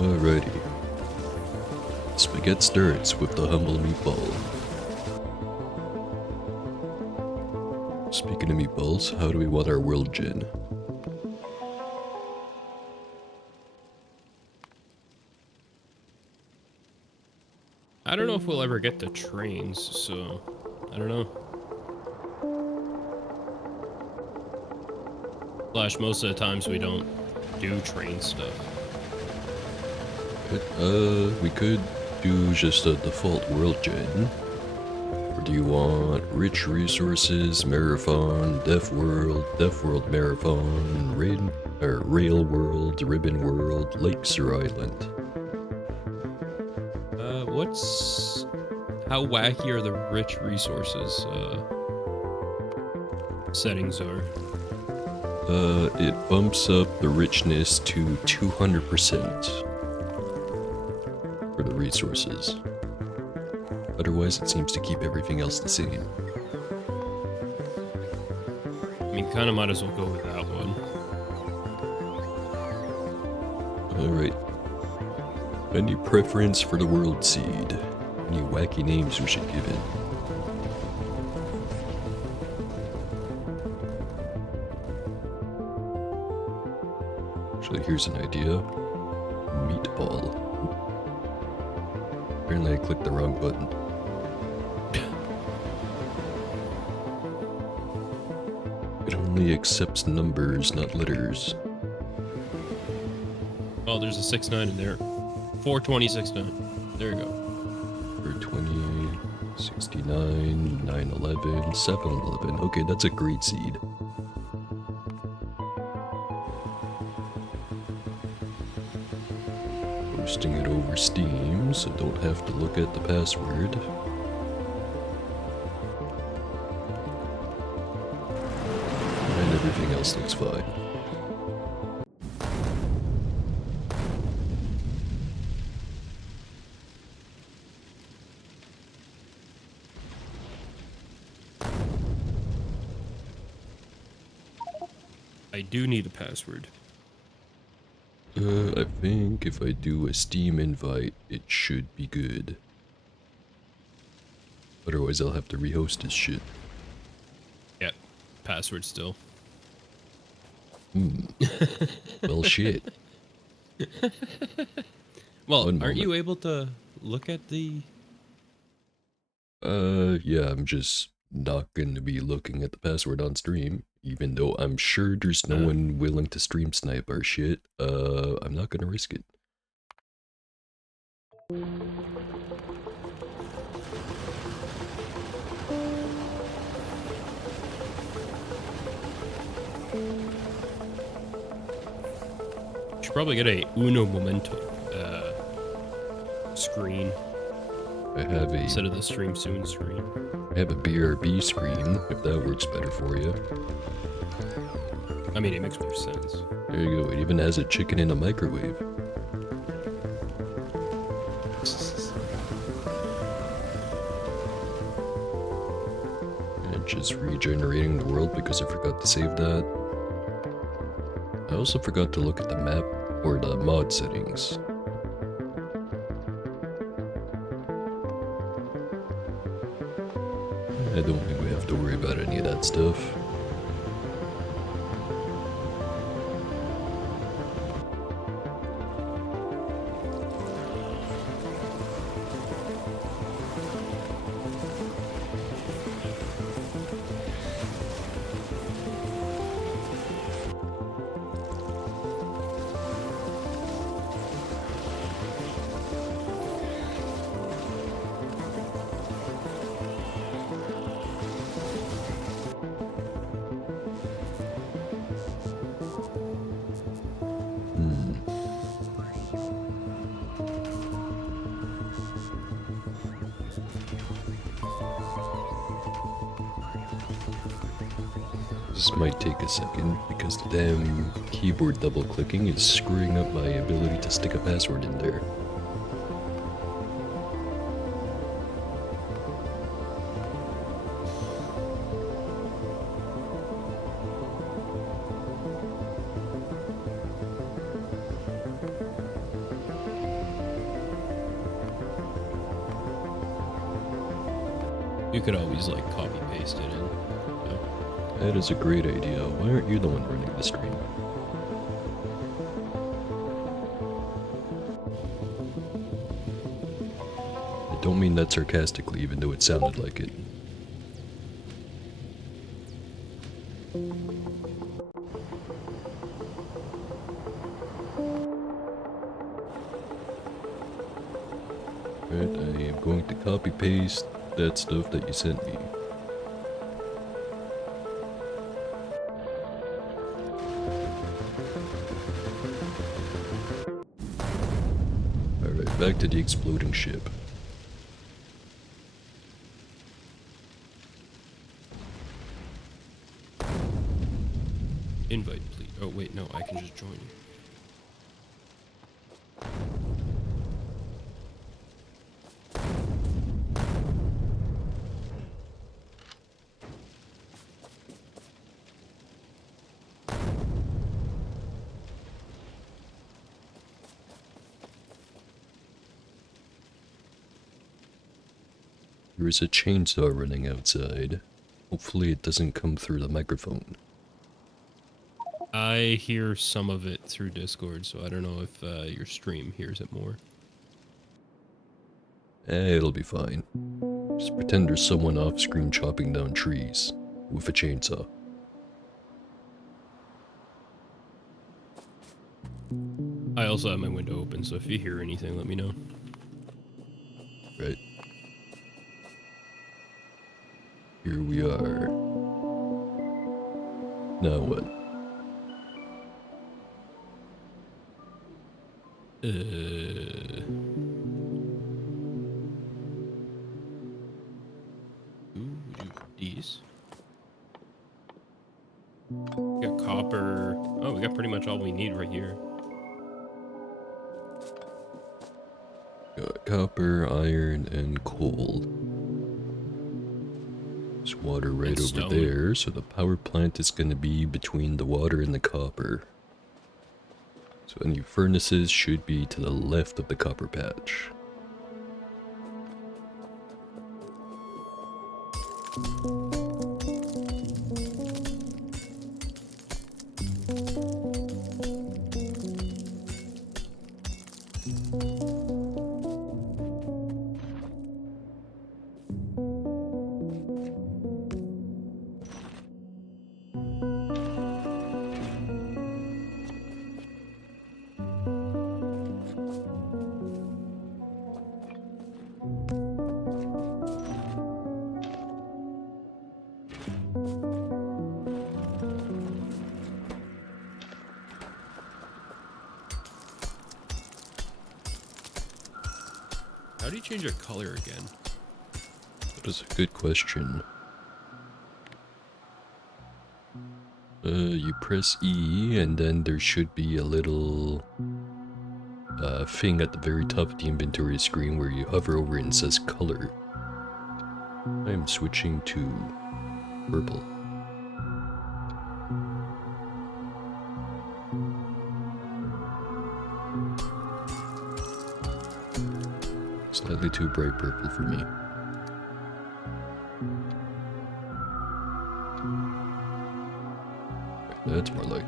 Alrighty. Spaghet starts with the humble meatball. Speaking of meatballs, how do we want our world gen? I don't know if we'll ever get the trains, so I don't know. Slash, most of the times we don't do train stuff. We could do just a default world gen. Or do you want rich resources, marathon, deaf world marathon, rail world, ribbon world, lakes or island? How wacky are the rich resources settings are? It bumps up the richness to 200% for the resources. Otherwise, it seems to keep everything else the same. I mean, kind of might as well go with that one. Alright. Any preference for the world seed? Any wacky names we should give it? Actually, here's an idea. Meatball. Apparently I clicked the wrong button. It only accepts numbers, not letters. Oh, there's a 6-9 in there. 42069. There you go. 420, 69, 911, 711. Okay, that's a great seed. Posting it over Steam, so don't have to look at the password. And everything else looks fine. I do need a password. I think if I do a Steam invite, it should be good. Otherwise, I'll have to rehost this shit. Yeah, password still. Well, shit. Well, One aren't you moment. able to look at the... Yeah, I'm just not going to be looking at the password on stream, even though I'm sure there's no one willing to stream snipe our shit. I'm not gonna risk it. Should probably get a Uno Momento screen I have instead of the stream soon screen. I have a BRB screen, if that works better for you. I mean, it makes more sense. There you go, it even has a chicken in a microwave. And just regenerating the world because I forgot to save that. I also forgot to look at the map or the mod settings. I don't think we have to worry about any of that stuff. This might take a second because the damn keyboard double clicking is screwing up my ability to stick a password in there. You could always like copy paste it in. That is a great idea. Why aren't you the one running the stream? I don't mean that sarcastically, even though it sounded like it. Alright, I am going to copy paste that stuff that you sent me. Alright, back to the exploding ship. Invite, please. Oh wait, no, I can just join you. There is a chainsaw running outside. Hopefully it doesn't come through the microphone. I hear some of it through Discord, so I don't know if your stream hears it more. It'll be fine. Just pretend there's someone off-screen chopping down trees with a chainsaw. I also have my window open, so if you hear anything, let me know. Right. Here we are. Now what? These. We got copper. Oh, we got pretty much all we need right here. Got copper, iron, and coal. There's water right And over stone. there, so the power plant is going to be between the water and the copper. So any furnaces should be to the left of the copper patch. How do you change your color again? That is a good question. You press E, and then there should be a little thing at the very top of the inventory screen where you hover over it and says color. I am switching to purple. Slightly too bright purple for me. That's more like it.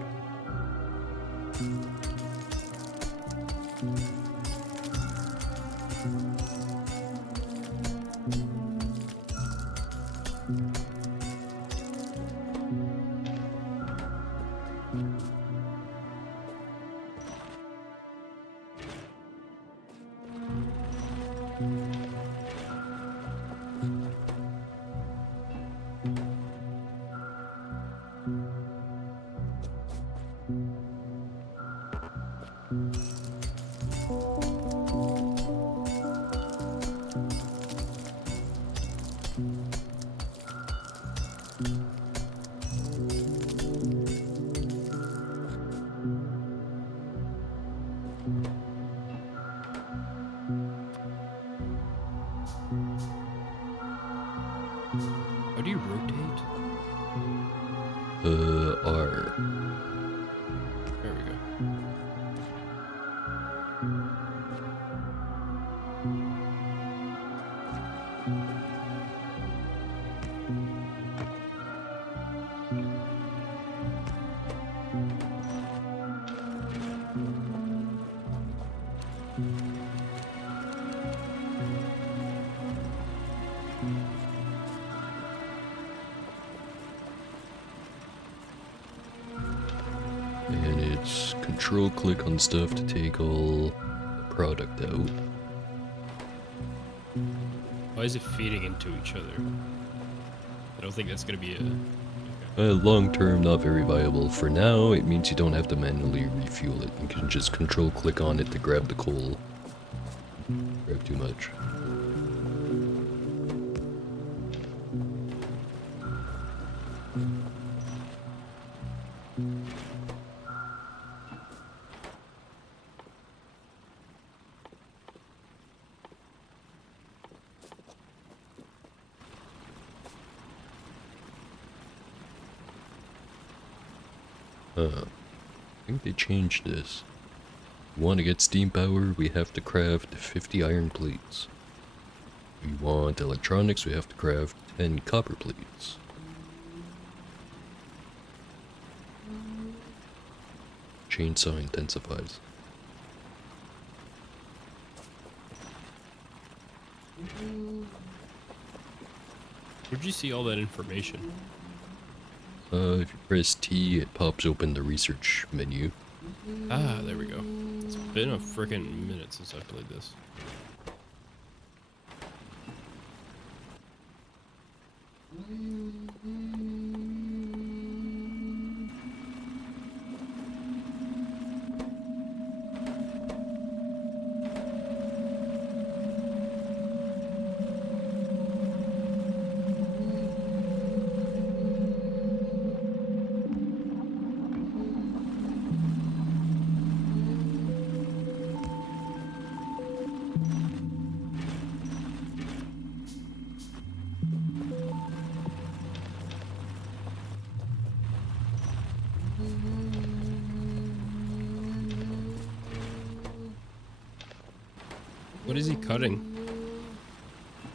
How do you rotate? R. There we go. And it's control click on stuff to take all the product out. Why is it feeding into each other? I don't think that's gonna be a... Long term, not very viable. For now, it means you don't have to manually refuel it. You can just control click on it to grab the coal. Grab too much. I think they changed this. We want to get steam power, we have to craft 50 iron plates. We want electronics, we have to craft 10 copper plates. Chainsaw intensifies. Where'd you see all that information? If you press T, it pops open the research menu. Ah, there we go. It's been a frickin' minute since I played this. What is he cutting?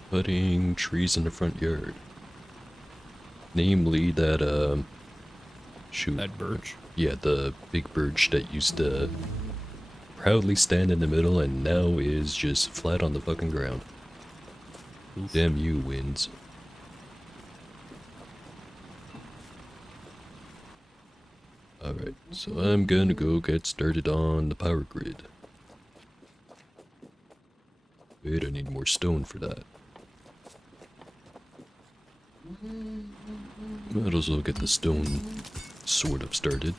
Cutting trees in the front yard. Namely that, shoot. That birch? Yeah, the big birch that used to proudly stand in the middle and now is just flat on the fucking ground. Oof. Damn you, winds. Alright, so I'm gonna go get started on the power grid. Wait, I need more stone for that. Might as well get the stone sort of started.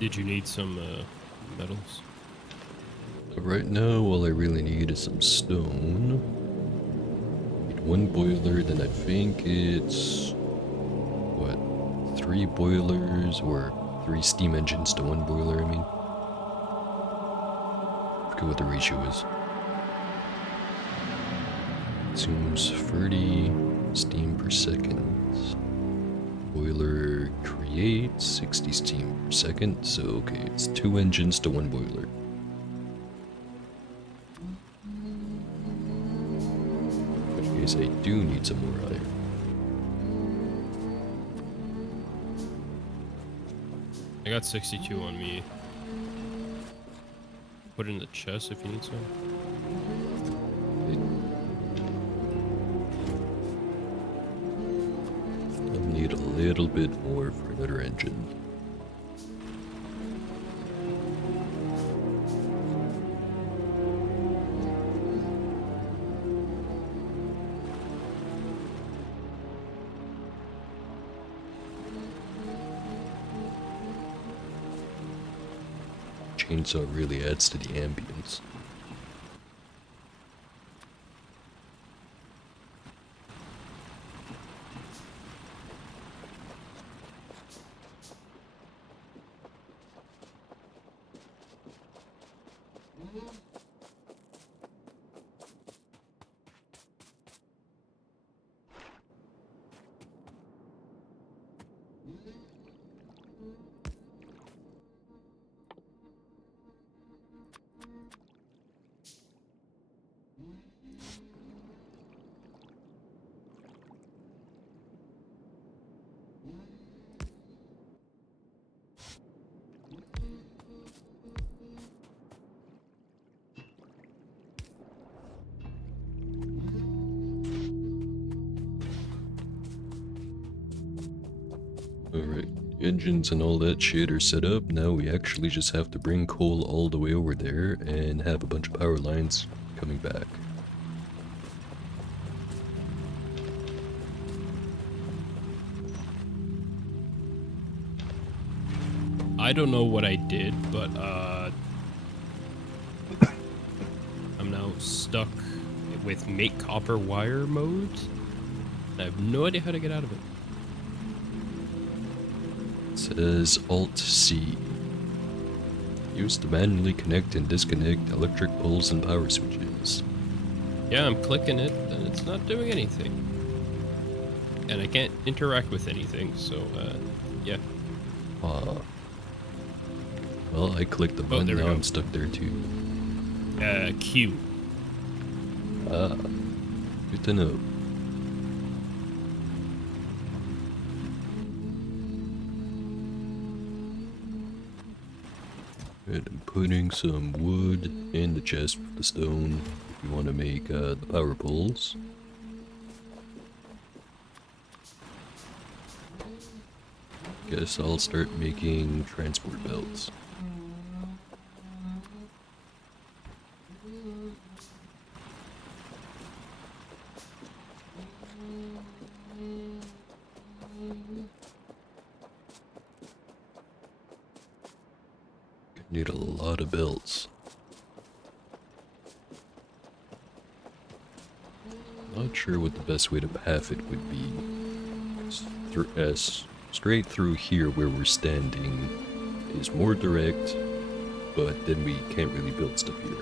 Did you need some metals? Right now, all I really need is some stone. Need one boiler, then I think it's... what? 3 boilers, or 3 steam engines to 1 boiler, I mean. I forget what the ratio is. Consumes 30 steam per second. Boiler creates 60 steam per second, so okay, it's 2 engines to 1 boiler. In which case I do need some more iron. I got 62 on me. Put it in the chest if you need some. I'll need a little bit more for another engine. chainsaw really adds to the ambience. Alright, engines and all that shit are set up. Now we actually just have to bring coal all the way over there and have a bunch of power lines coming back. I don't know what I did, but I'm now stuck with make copper wire mode. I have no idea how to get out of it. It says Alt-C. Use to manually connect and disconnect electric poles and power switches. Yeah, I'm clicking it, and it's not doing anything. And I can't interact with anything, so, yeah. Well, I clicked the button, there we now go. I'm stuck there too. Q. Good to know. And I'm putting some wood in the chest with the stone if you want to make the power poles. Guess I'll start making transport belts. Need a lot of belts. Not sure what the best way to path it would be. Straight through here where we're standing is more direct, but then we can't really build stuff here.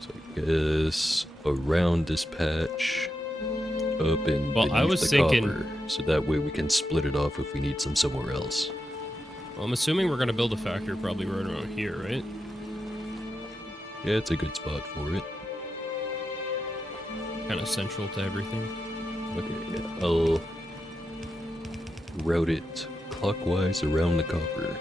So I guess around this patch, up and Well, I beneath was the thinking- copper, so that way we can split it off if we need some somewhere else. Well, I'm assuming we're gonna build a factory probably right around here, right? Yeah, it's a good spot for it. Kind of central to everything. Okay, yeah, I'll route it clockwise around the copper.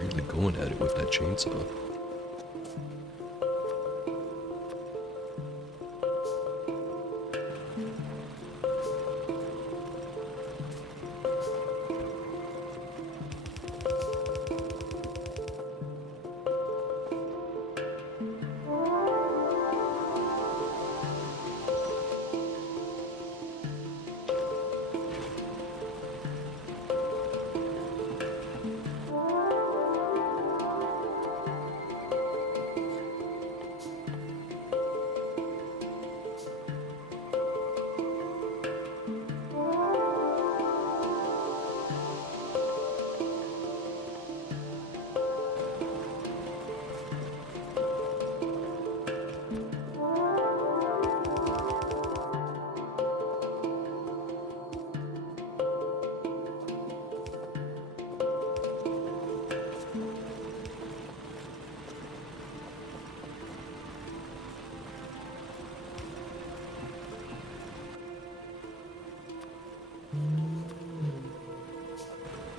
Really going at it with that chainsaw.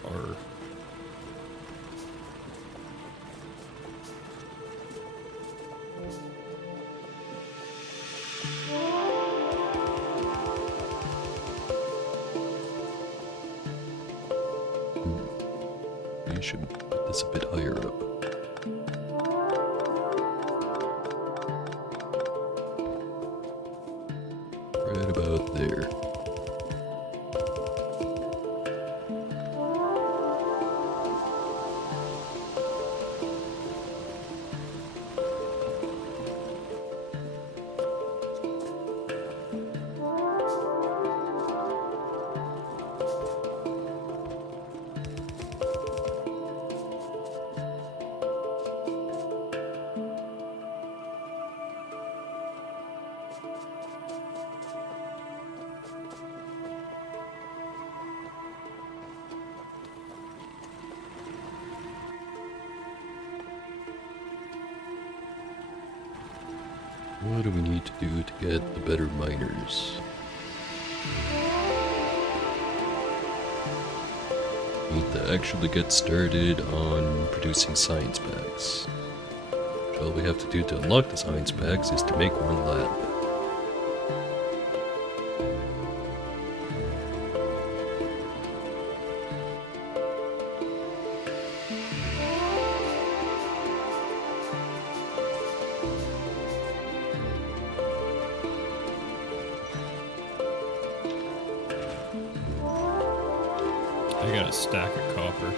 Or You should put this a bit higher up. What do we need to do to get the better miners? Need to actually get started on producing science packs. All we have to do to unlock the science packs is to make one lab. I got a stack of copper.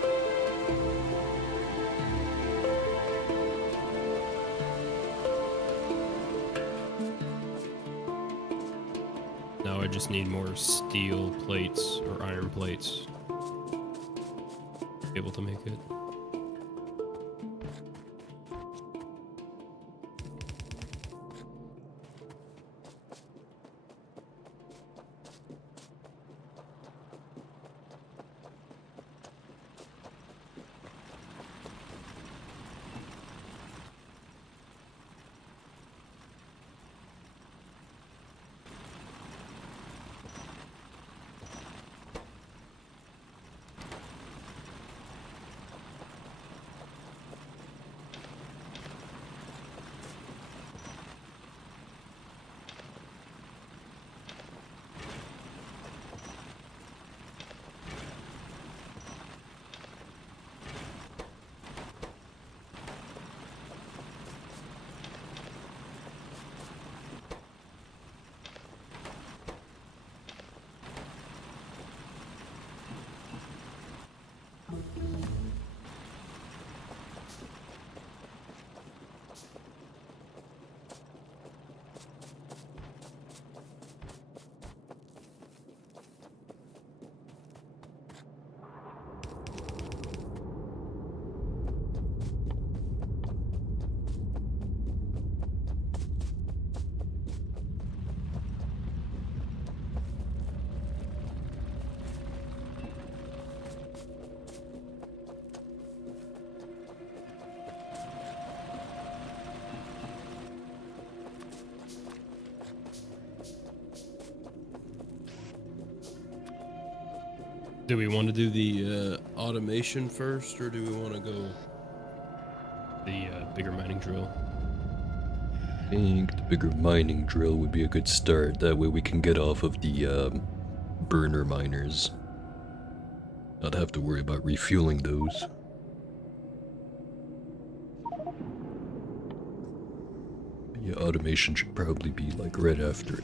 Now I just need more steel plates or iron plates to be able to make it. Do we want to do the automation first, or do we want to go the bigger mining drill? I think the bigger mining drill would be a good start. That way we can get off of the burner miners. Not have to worry about refueling those. Yeah, automation should probably be like right after it.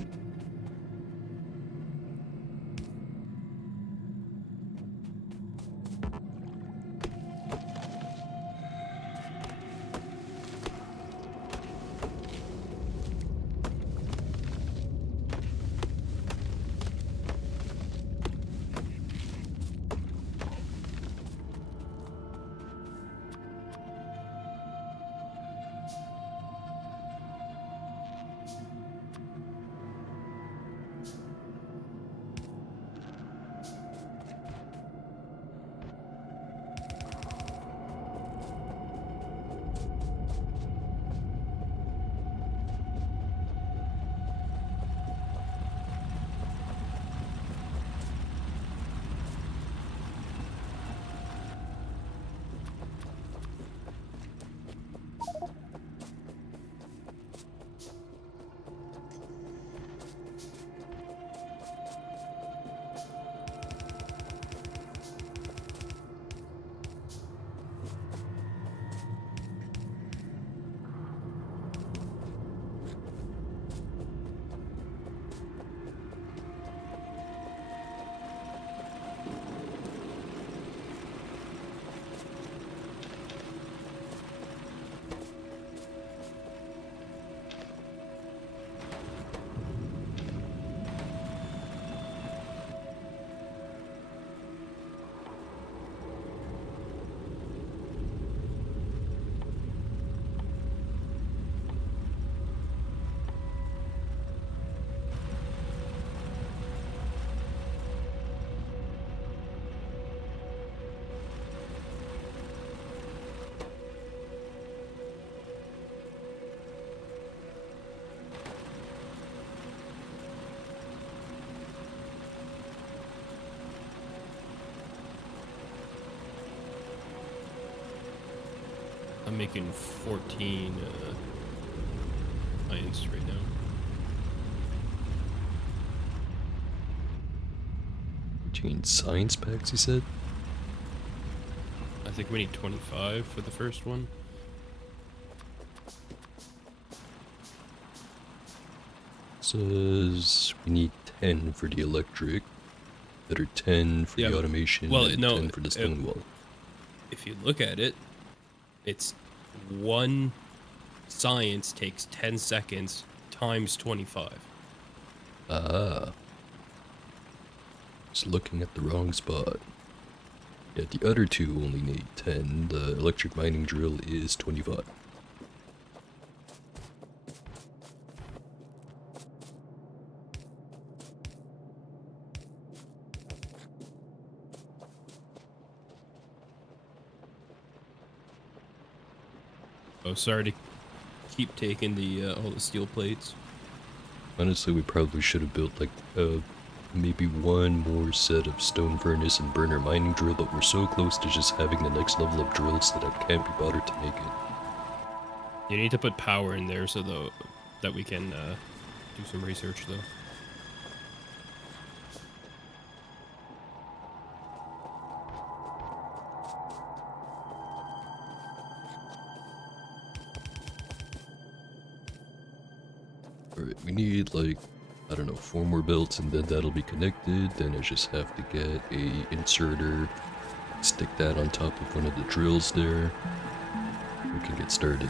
making 14 science right now. Change science packs, you said? I think we need 25 for the first one. Says we need 10 for the electric, that are 10 for Yeah, the automation, well, and no, 10 for the stone wall. If you look at it, it's one science takes 10 seconds times 25. Ah. Just looking at the wrong spot. Yeah, the other two only need 10. The electric mining drill is 25. Oh, sorry to keep taking the all the steel plates. Honestly, we probably should have built like maybe one more set of stone furnace and burner mining drill, but we're so close to just having the next level of drills that I can't be bothered to make it. You need to put power in there so that we can do some research though. Alright, we need like, I don't know, 4 more belts and then that'll be connected. Then I just have to get a inserter, stick that on top of one of the drills there. We can get started.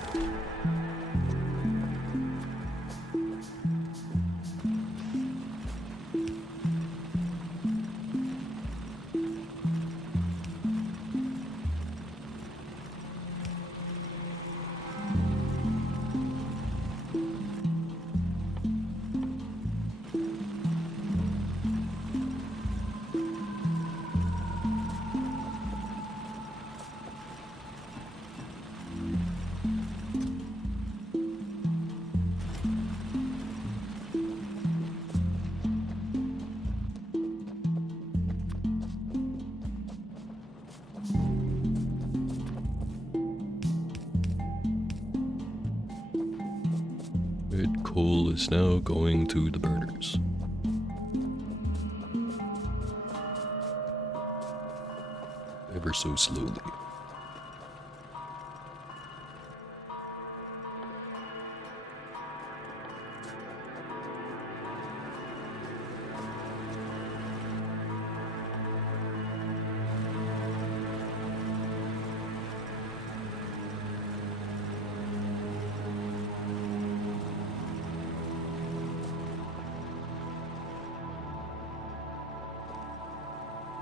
Red coal is now going to the burners. Ever so slowly.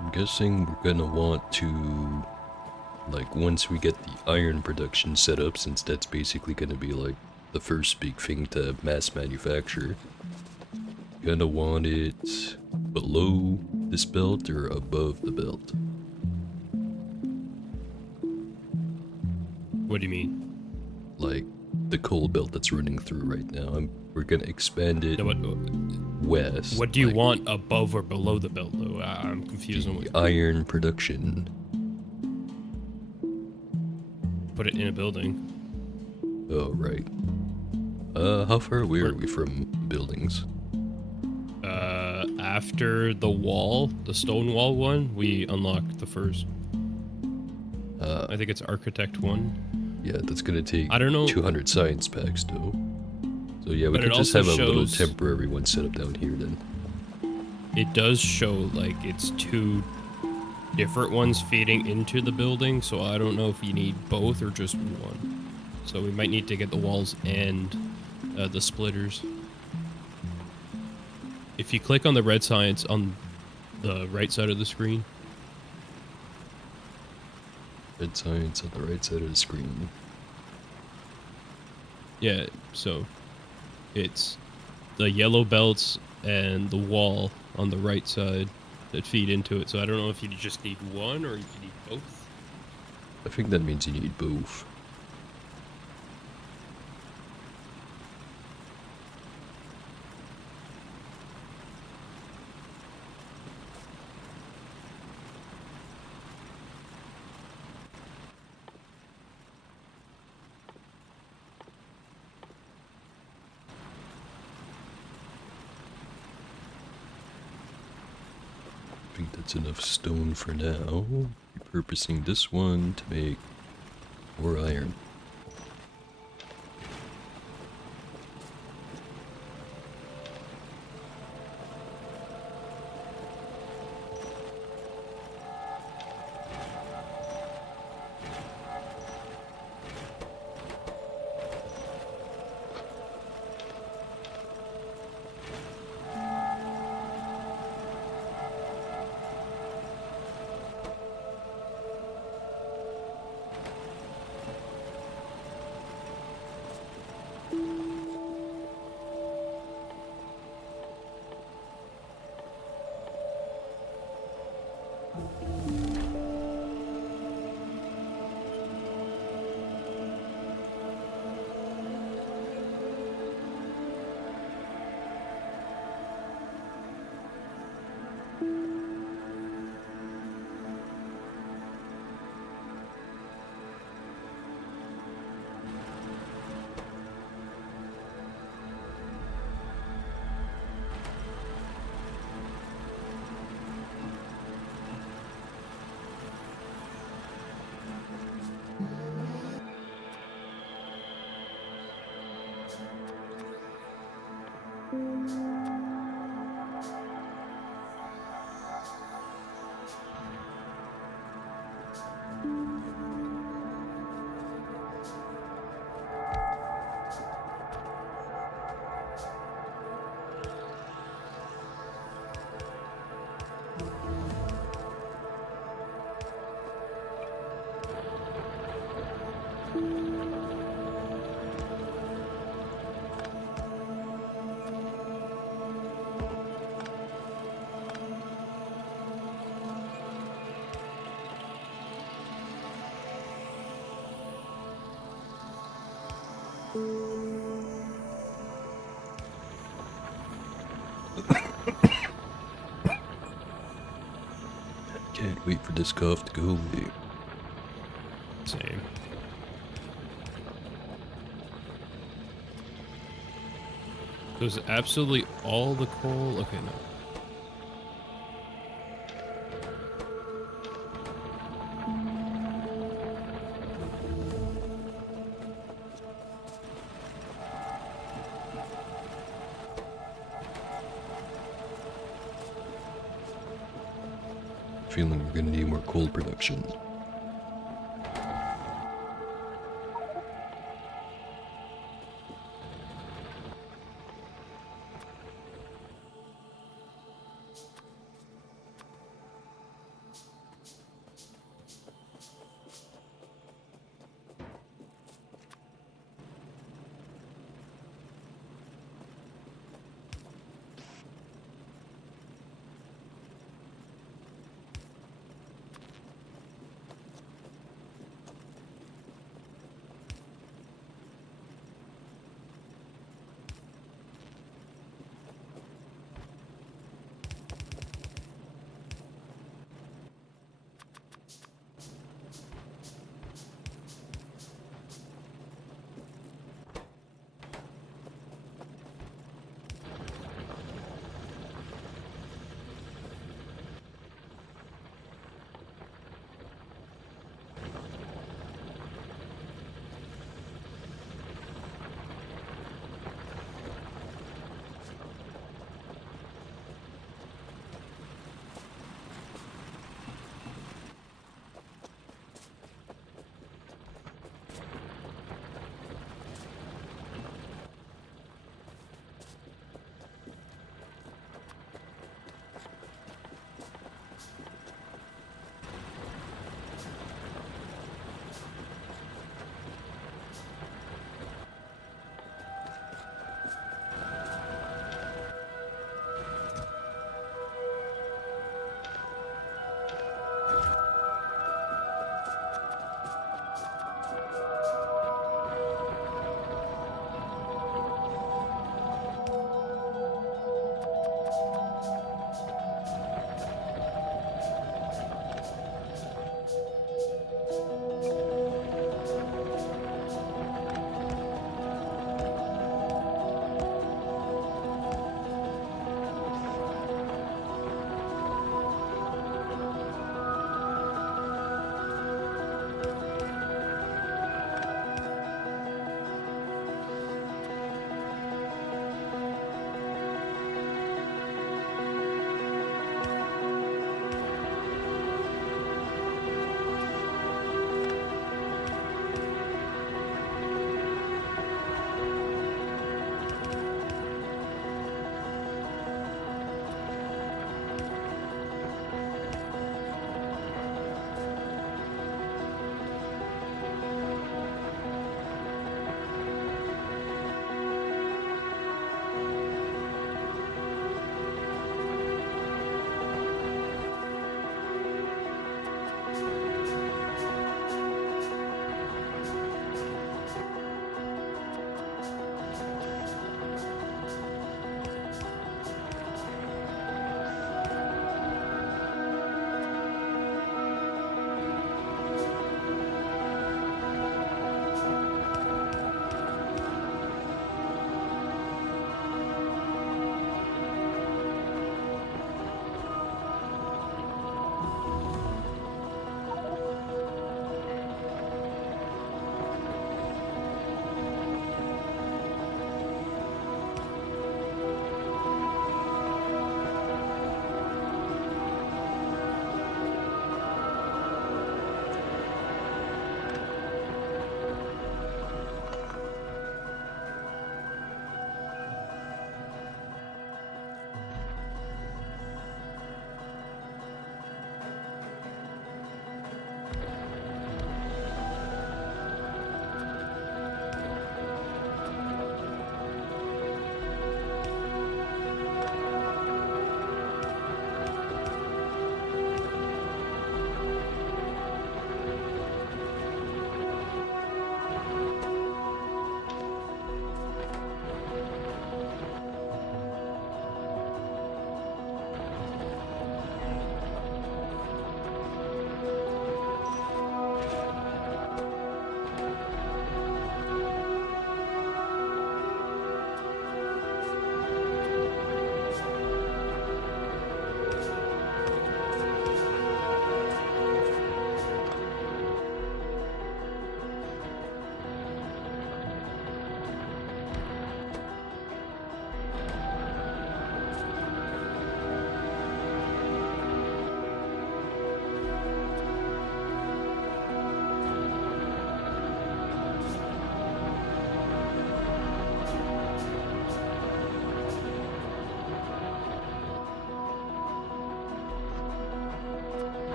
I'm guessing we're gonna want to, like, once we get the iron production set up, since that's basically gonna be like the first big thing to mass manufacture, gonna want it below this belt or above the belt. What do you mean? Like the coal belt that's running through right now. We're gonna expand it No, west. what do you like, want above or below the belt though? I'm confused on the what. iron production. Put it in a building. Oh, right. How far away are we from buildings? After the wall, the stone wall one, we unlock the first. I think it's architect 1. Yeah, that's gonna take I don't know. 200 science packs though. So yeah, we But could it just also have a little shows- temporary one set up down here then. It does show like it's 2 different ones feeding into the building, so I don't know if you need both or just one. So we might need to get the walls and the splitters. If you click on the red science on the right side of the screen. Red science on the right side of the screen. Yeah, so it's the yellow belts and the wall on the right side that feed into it. So I don't know if you just need one or if you need both. I think that means you need both. needs enough stone for now. Repurposing this one to make more iron. Can't wait for this cough to go away. Same. So is absolutely all the coal? Okay, no. Feeling we're gonna need more coal production.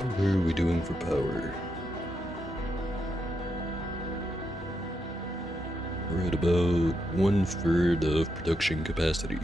Where are we doing for power? We're at about 1/3 of production capacity.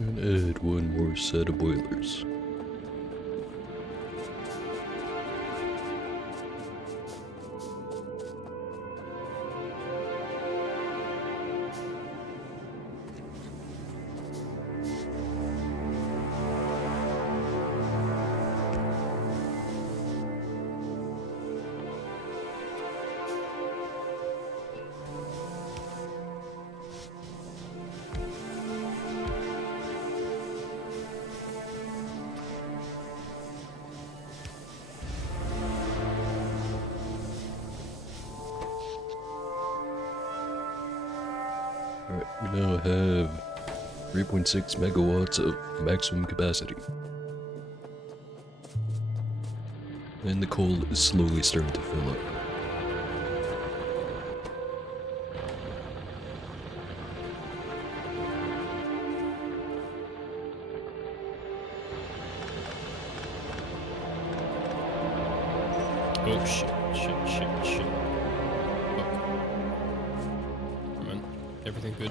And add one more set of boilers. Alright, we now have 3.6 megawatts of maximum capacity. And the coal is slowly starting to fill up. Oh shit, shit. Fuck. Come on. Everything good?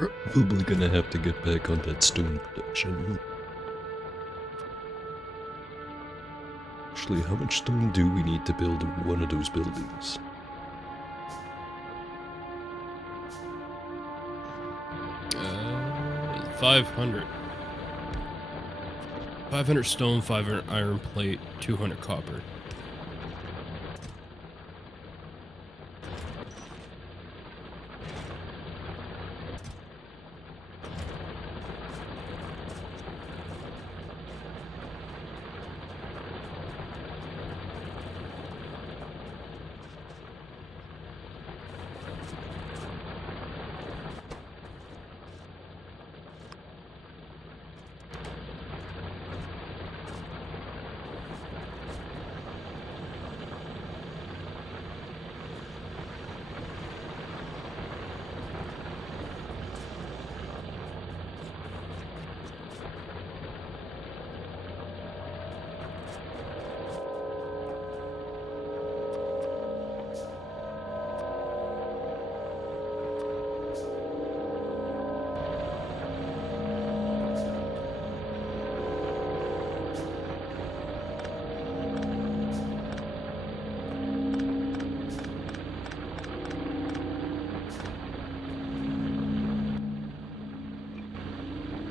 Probably gonna have to get back on that stone production. Actually, how much stone do we need to build one of those buildings? Uh, 500. 500 stone, 500 iron plate, 200 copper.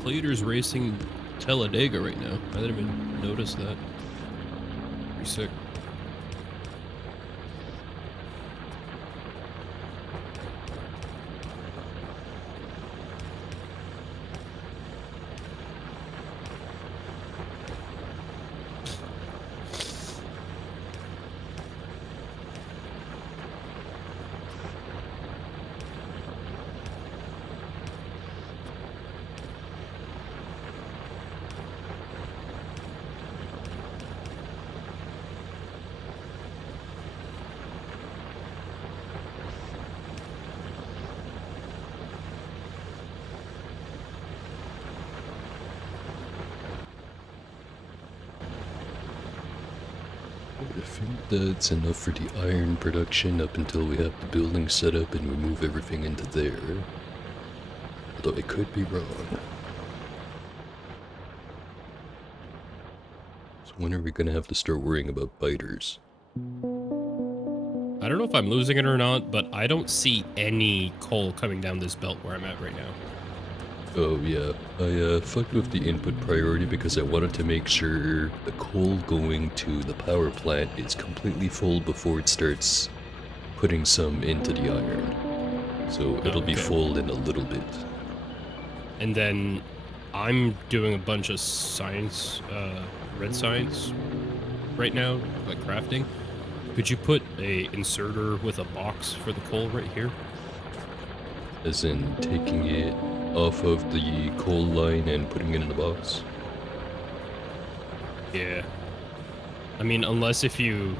Platers racing Talladega right now. I didn't even notice that. Pretty sick. I think that's enough for the iron production up until we have the building set up and we move everything into there. Although I could be wrong. So when are we gonna have to start worrying about biters? I don't know if I'm losing it or not, but I don't see any coal coming down this belt where I'm at right now. Oh yeah, I fucked with the input priority because I wanted to make sure the coal going to the power plant is completely full before it starts putting some into the iron. So it'll be okay. full in a little bit. And then I'm doing a bunch of science, red science right now, like crafting. Could you put a inserter with a box for the coal right here? As in taking it off of the coal line and putting it in a box. Yeah. I mean, unless if you...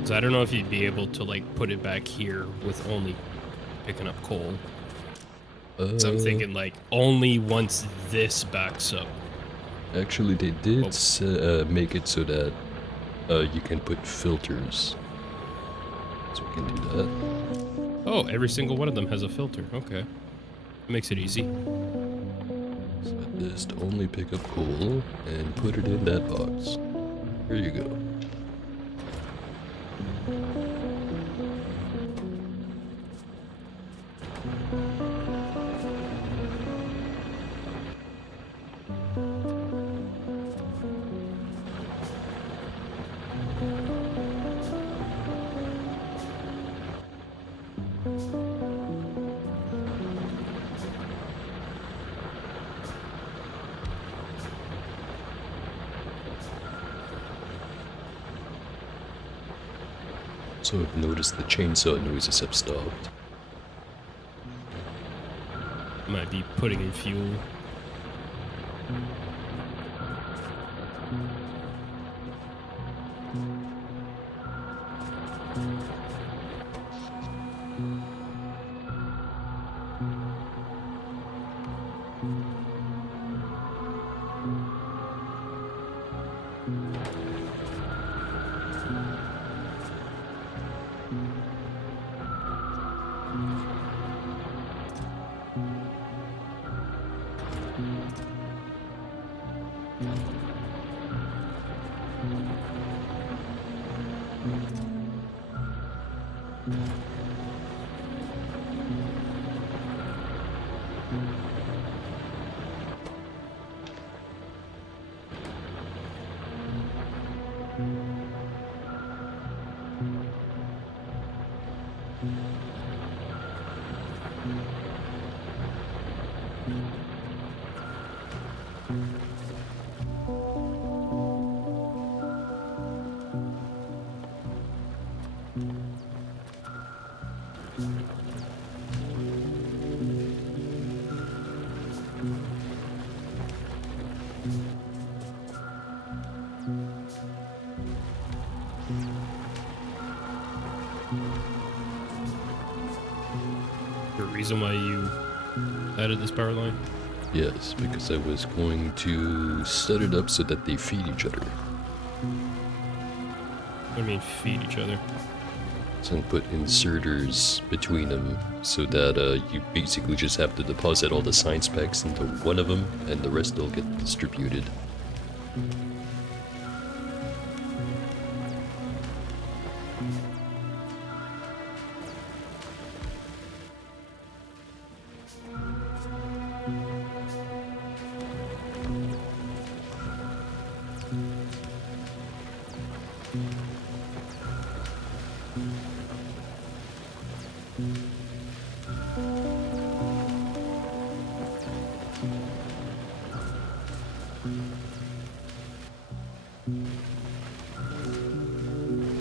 Cause I don't know if you'd be able to, like, put it back here with only picking up coal. So I'm thinking, like, only once this backs up. Actually, they did make it so that you can put filters. So we can do that. Oh, every single one of them has a filter. Okay. Makes it easy. Set this to only pick up coal and put it in that box. There you go. So I've noticed the chainsaw noises have stopped. Might be putting in fuel. The reason why you added this power line? Yes, because I was going to set it up so that they feed each other. What do you mean feed each other? So I put inserters between them so that you basically just have to deposit all the science packs into one of them and the rest will get distributed.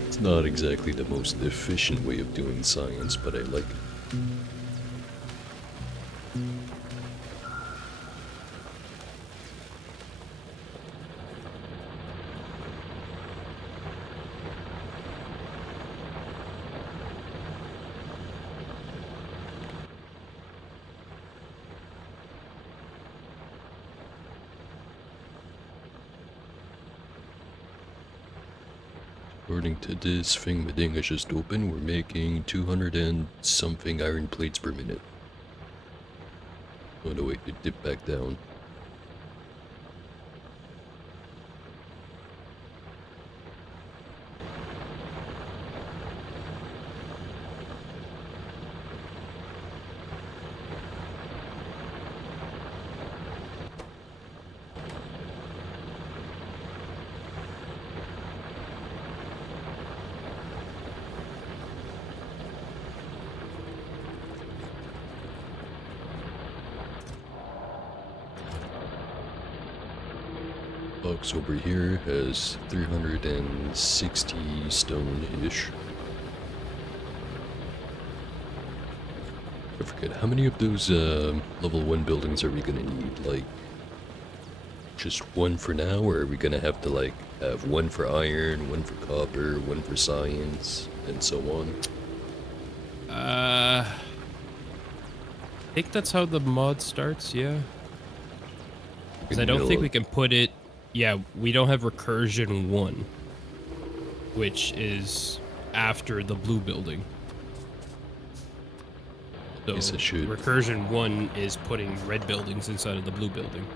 It's not exactly the most efficient way of doing science, but I like it. According to this thing I just opened, we're making 200 and something iron plates per minute. Oh no, wait, it dipped back down. Box over here has 360 stone-ish. I forget, how many of those level 1 buildings are we gonna need? Like, just one for now, or are we gonna have to, like, have one for iron, one for copper, one for science, and so on? I think that's how the mod starts, yeah. Because I don't think we can put it... Yeah, we don't have recursion 1, which is after the blue building. So Guess I should. recursion 1 is putting red buildings inside of the blue building.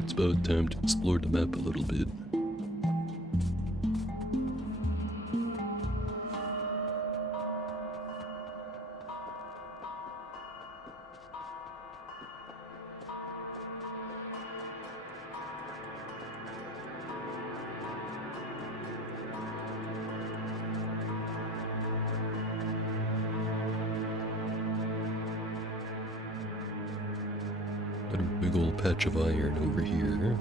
it's about time to explore the map a little bit. Got a big old patch of iron over here.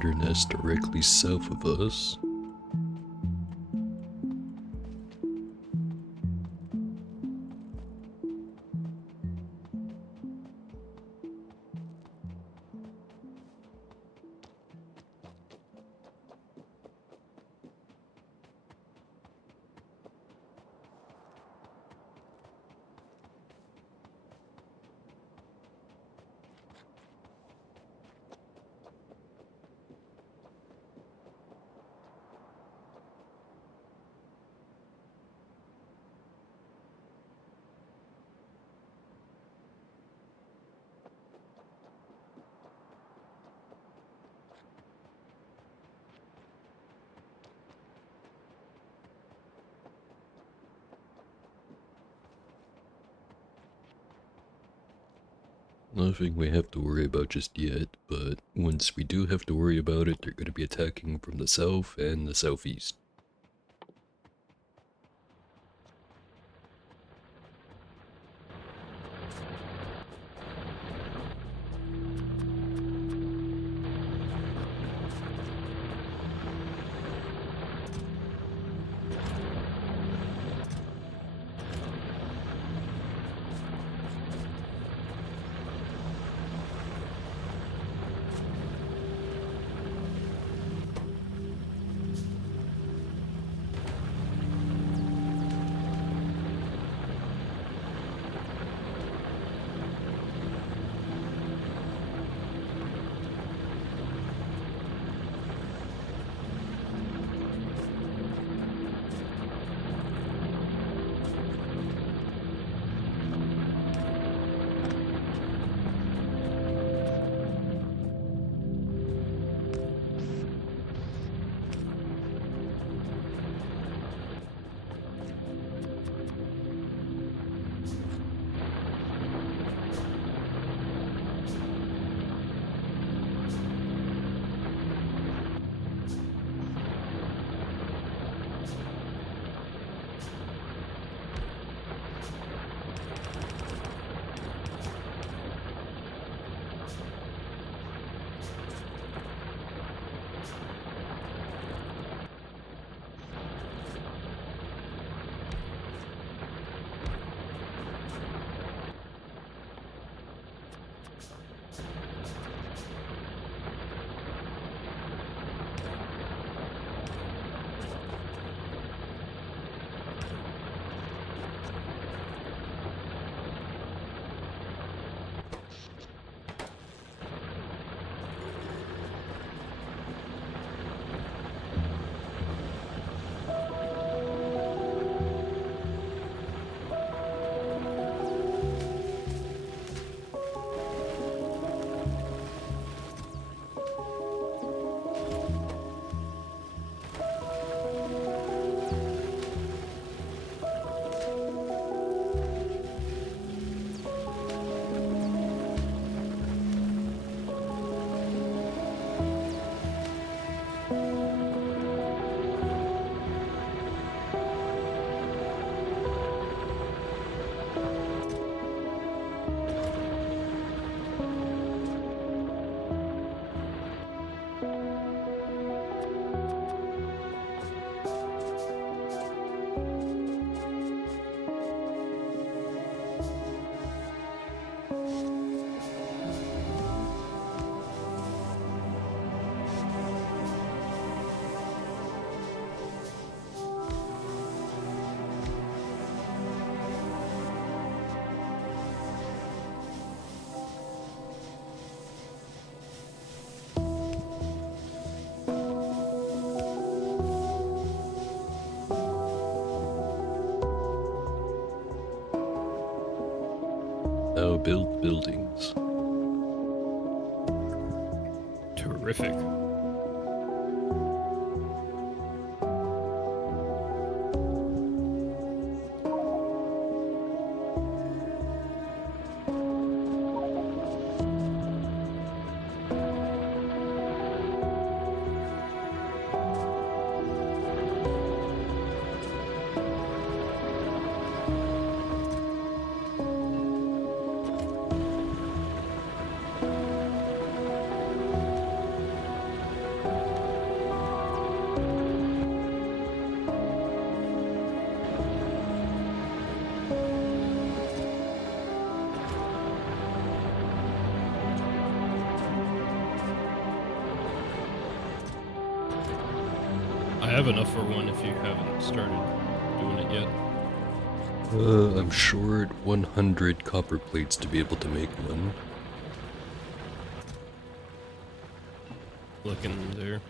Spider nest directly south of us. Nothing we have to worry about just yet, but once we do have to worry about it, they're going to be attacking from the south and the southeast. build buildings. Terrific. I have enough for one if you haven't started doing it yet. I'm short 100 copper plates to be able to make one. Looking there.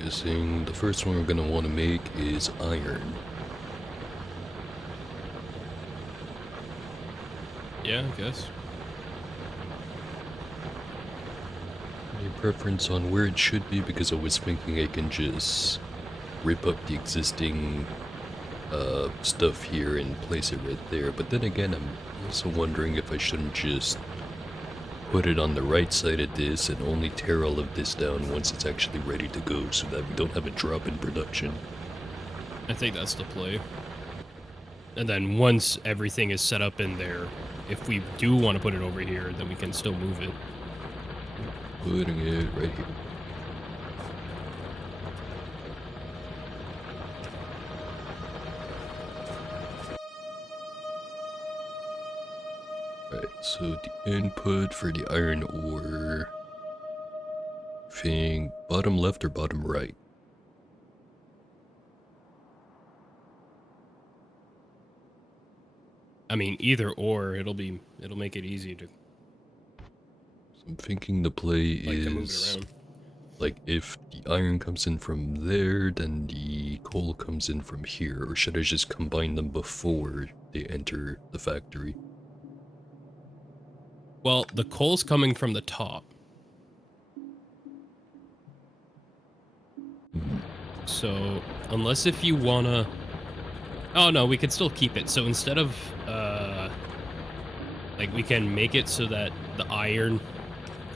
Guessing the first one we're gonna want to make is iron. Yeah, I guess. Any preference on where it should be? Because I was thinking I can just rip up the existing stuff here and place it right there. But then again, I'm also wondering if I shouldn't just put it on the right side of this and only tear all of this down once it's actually ready to go so that we don't have a drop in production. I think that's the play. And then once everything is set up in there, if we do want to put it over here, then we can still move it. Putting it right here. Right, so the input for the iron ore thing, bottom left or bottom right? I mean, either or, it'll make it easy to So I'm thinking the play to move it is around. like if the iron comes in from there, then the coal comes in from here, or should I just combine them before they enter the factory? Well, the coal's coming from the top. So, unless if you wanna... Oh no, we could still keep it. So instead of, like we can make it so that the iron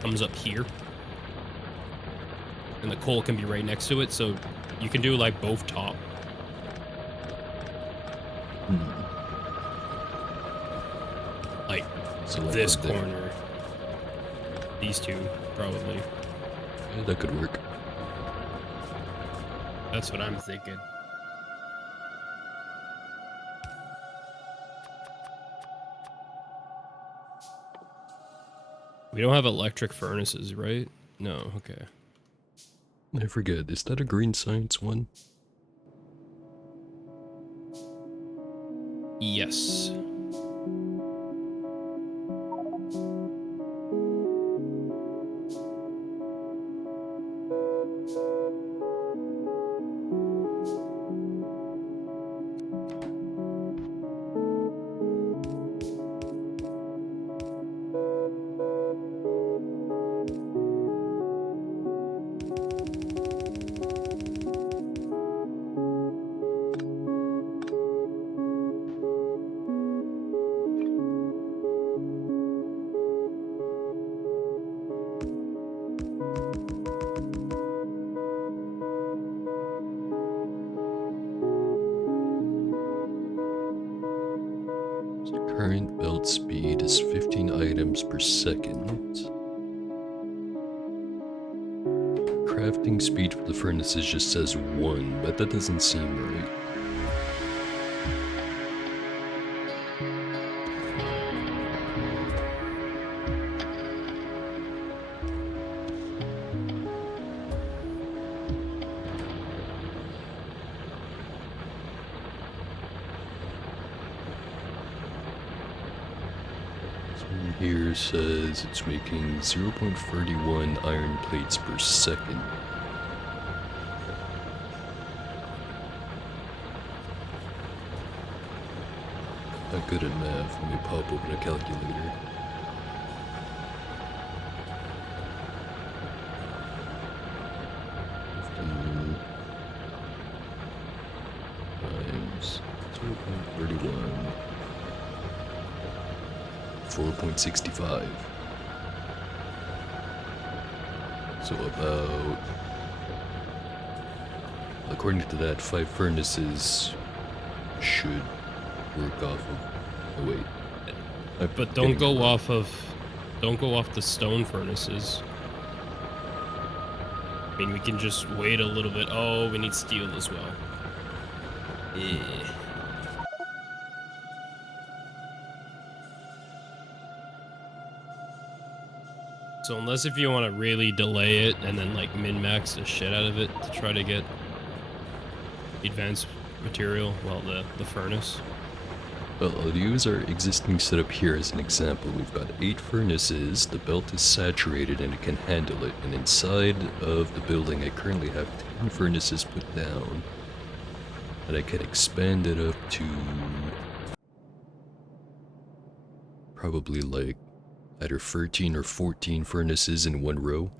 comes up here. And the coal can be right next to it, so you can do like both top. Like So like this up there. corner. These two, probably. Yeah, that could work. That's what I'm thinking. We don't have electric furnaces, right? No, okay. I forget, is that a green science one? Yes. Current build speed is 15 items per second. Crafting speed for the furnaces just says 1, but that doesn't seem right. Here says it's making 0.31 iron plates per second. Not good at math. Let me pop open a calculator. Times 0.31. 4.65. So about, according to that, 5 furnaces should work off of. Oh wait. But don't go off the stone furnaces. I mean, we can just wait a little bit. Oh, we need steel as well. Yeah. So unless if you want to really delay it and then like min-max the shit out of it to try to get advanced material, well, the furnace. Well, I'll use our existing setup here as an example. We've got 8 furnaces, the belt is saturated and it can handle it, and inside of the building I currently have 10 furnaces put down, and I can expand it up to probably like either 13 or 14 furnaces in one row.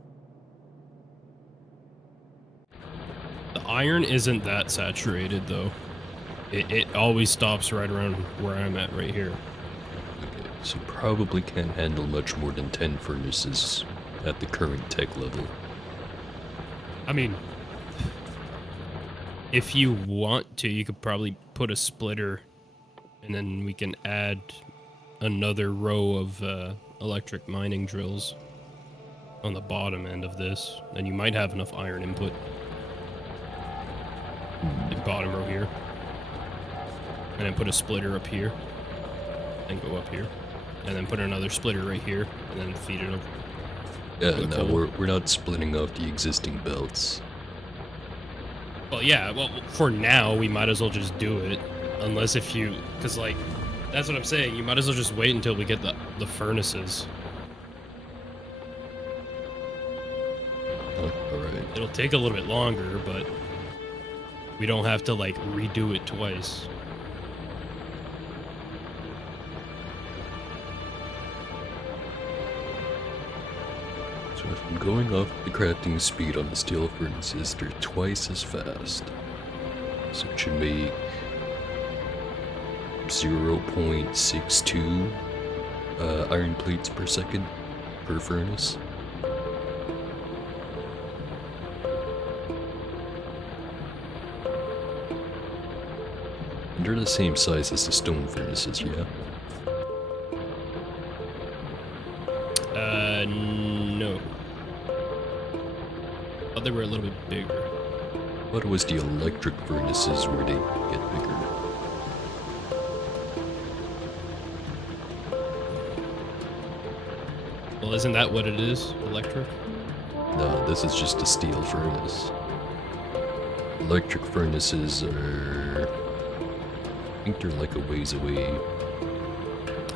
The iron isn't that saturated though. It always stops right around where I'm at right here. Okay, so probably can't handle much more than 10 furnaces at the current tech level. I mean, if you want to, you could probably put a splitter and then we can add another row of electric mining drills on the bottom end of this. Then you might have enough iron input. The bottom row here. And then put a splitter up here. And go up here. And then put another splitter right here. And then feed it up. Yeah, no, we're not splitting off the existing belts. Well, yeah, well, for now, we might as well just do it. Unless if you... Because, like, that's what I'm saying. You might as well just wait until we get the furnaces. Alright. It'll take a little bit longer, but we don't have to, like, redo it twice. So if I'm going off the crafting speed on the steel furnaces, they're twice as fast. So it should make 0.62 iron plates per second per furnace. And they're the same size as the stone furnaces, yeah? No. Oh, they were a little bit bigger. What was the electric furnaces where they get bigger? Well, isn't that what it is? Electric? No, this is just a steel furnace. Electric furnaces are... I think they're like a ways away.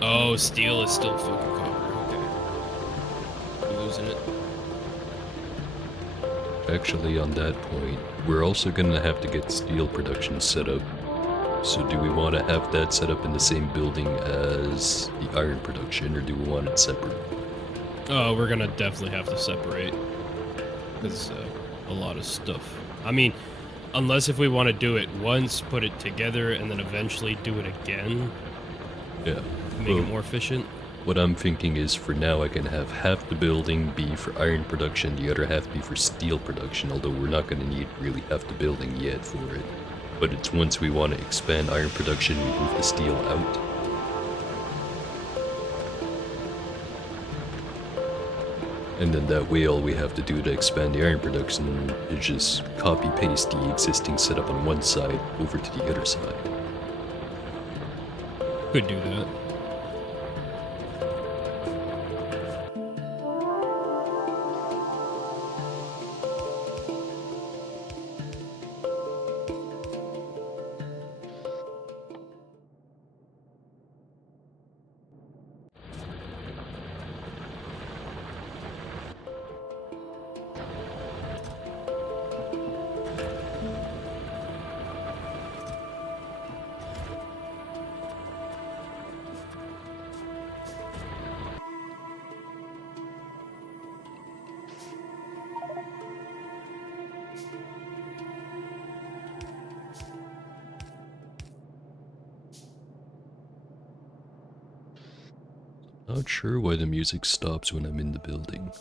Oh, steel is still fucking copper. Okay. I'm losing it. Actually, on that point, we're also gonna have to get steel production set up. So do we want to have that set up in the same building as the iron production, or do we want it separate? Oh, we're gonna definitely have to separate. Because a lot of stuff. I mean, unless if we want to do it once, put it together, and then eventually do it again. Yeah. Make it more efficient. What I'm thinking is, for now, I can have half the building be for iron production, the other half be for steel production, although we're not going to need really half the building yet for it. But it's once we want to expand iron production, we move the steel out. And then that way all we have to do to expand the iron production is just copy-paste the existing setup on one side over to the other side. Could do that. Not sure why the music stops when I'm in the building.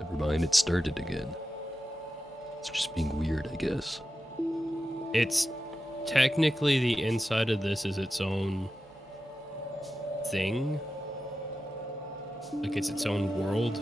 Never mind, it started again. It's just being weird, I guess. It's technically the inside of this is its own thing. Like it's its own world.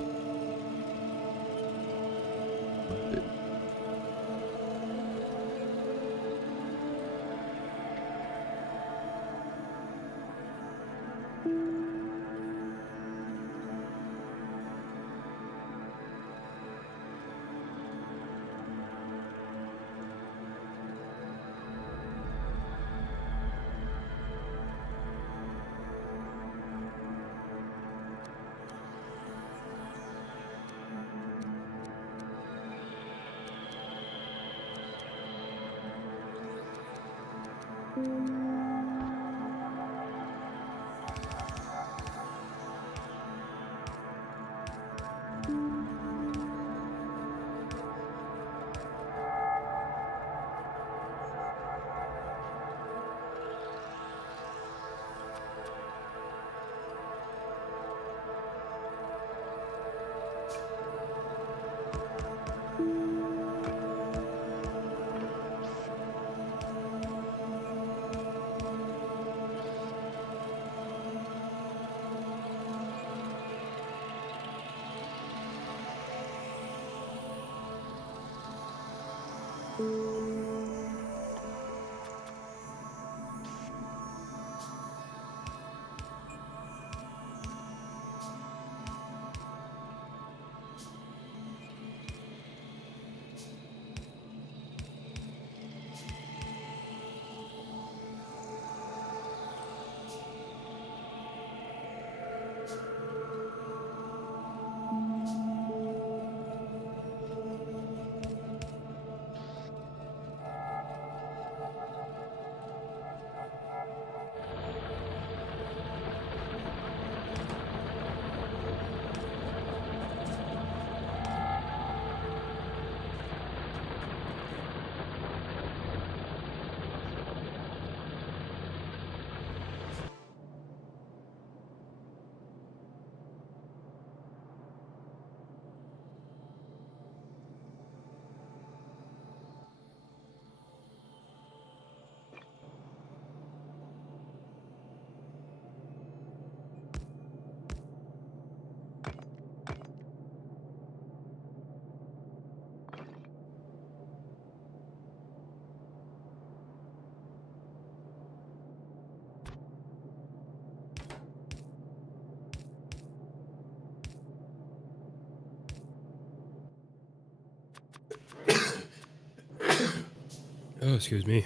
Oh, excuse me.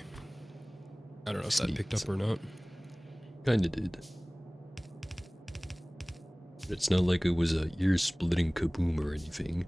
I don't know if that picked up or not. Kinda did. It's not like it was a ear-splitting kaboom or anything.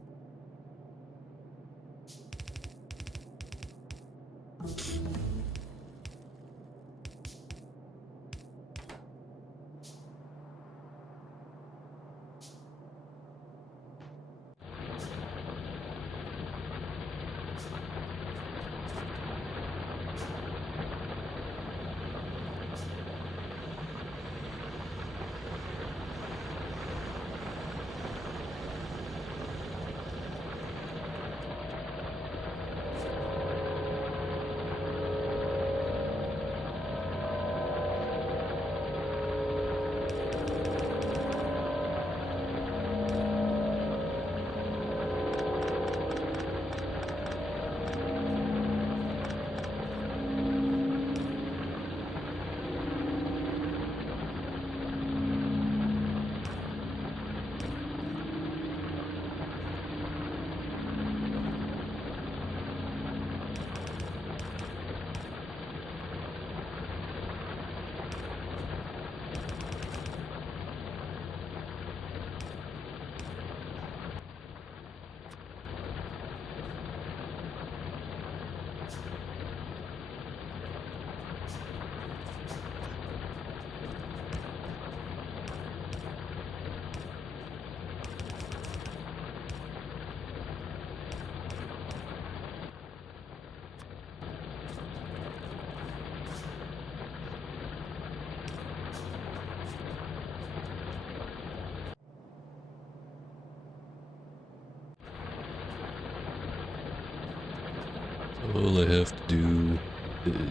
All I have to do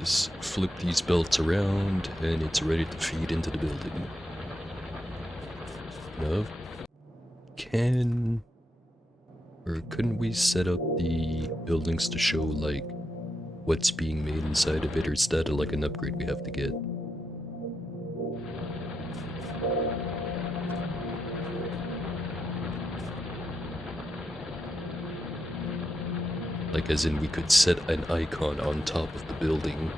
is flip these belts around and it's ready to feed into the building. Now, couldn't we set up the buildings to show like what's being made inside of it, or is that like an upgrade we have to get? Like as in we could set an icon on top of the building.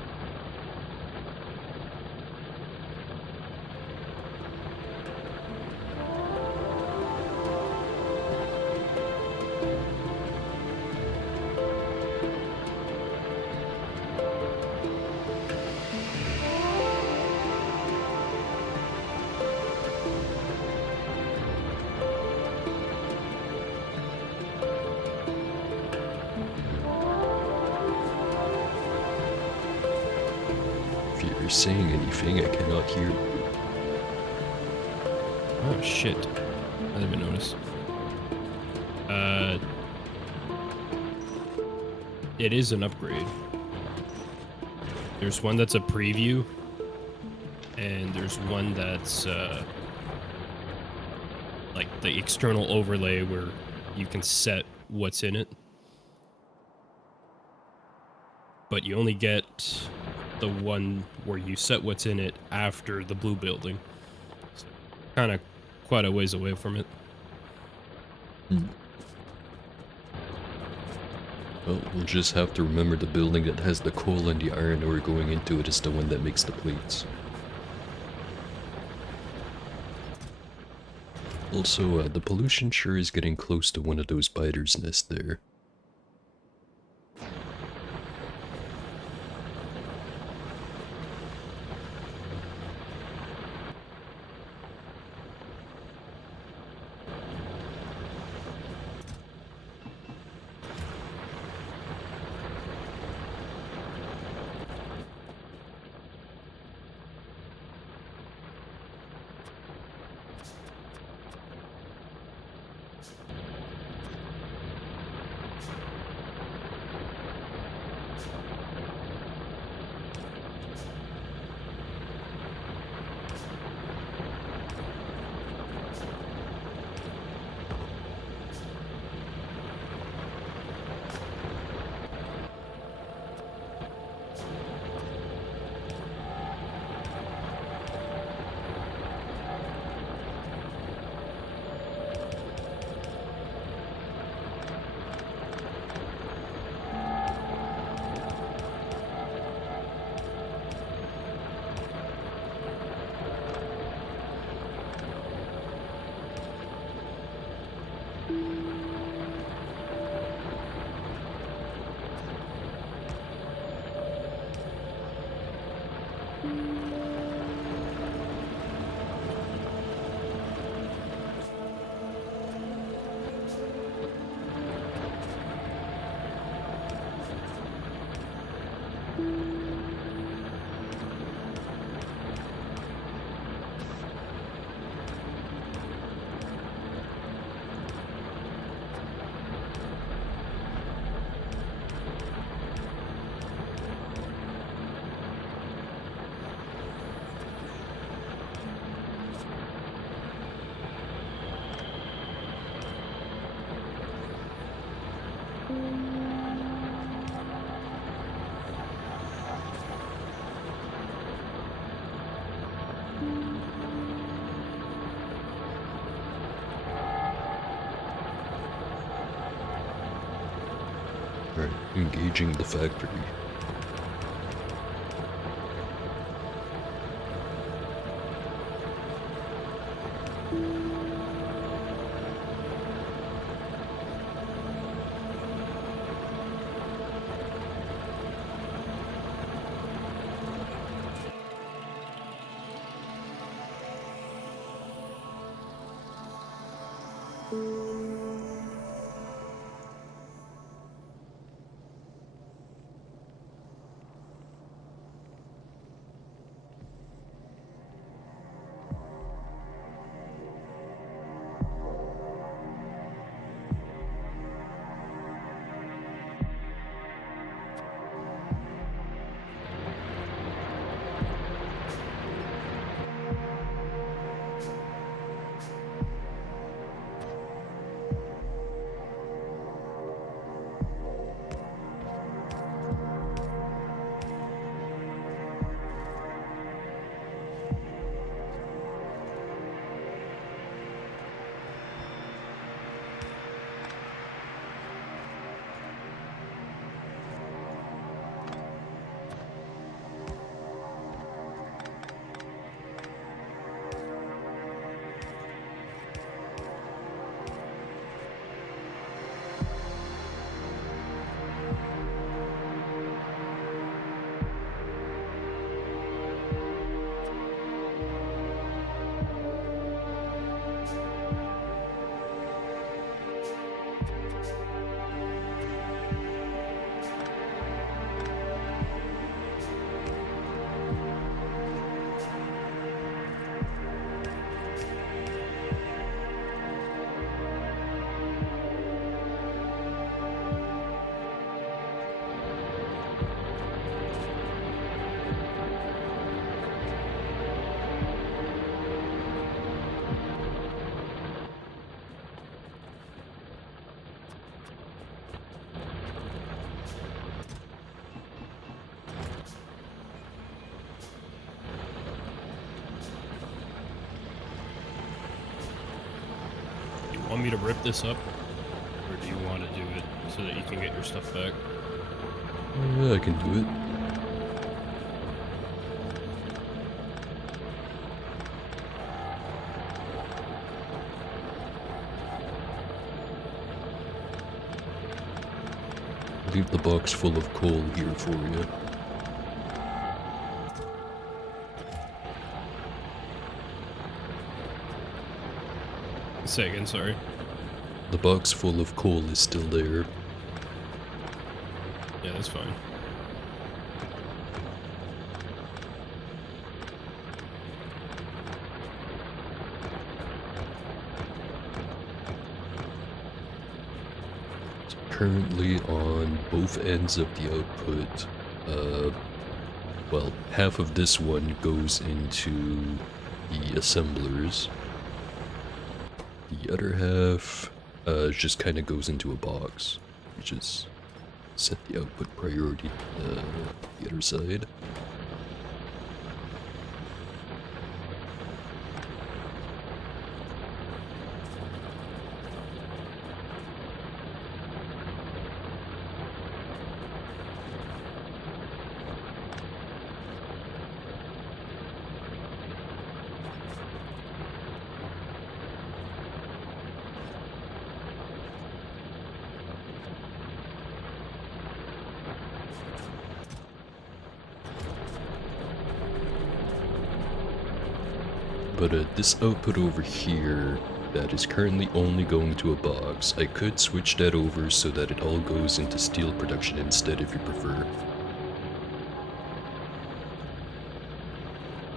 If you're saying anything, I cannot hear you. Oh shit. I didn't even notice. It is an upgrade. There's one that's a preview, and there's one that's like the external overlay where you can set what's in it. But you only get the one where you set what's in it after the blue building. So kind of quite a ways away from it. Well, we'll just have to remember the building that has the coal and the iron ore going into it is the one that makes the plates. Also, the pollution sure is getting close to one of those spiders' nests there. Alright, engaging the factory. me to rip this up? Or do you want to do it so that you can get your stuff back? Yeah, I can do it. Leave the box full of coal here for you. Say again, sorry. The box full of coal is still there. Yeah, that's fine. Currently on both ends of the output, well, half of this one goes into the assemblers. The other half just kind of goes into a box, which is set the output priority the other side. But this output over here, that is currently only going to a box, I could switch that over so that it all goes into steel production instead if you prefer.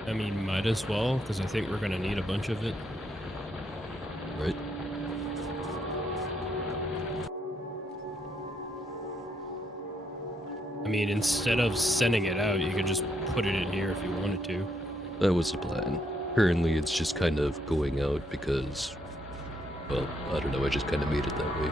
I mean, might as well, because I think we're going to need a bunch of it. Right? I mean, instead of sending it out, you could just put it in here if you wanted to. That was the plan. Currently it's just kind of going out because, well, I don't know, I just kind of made it that way.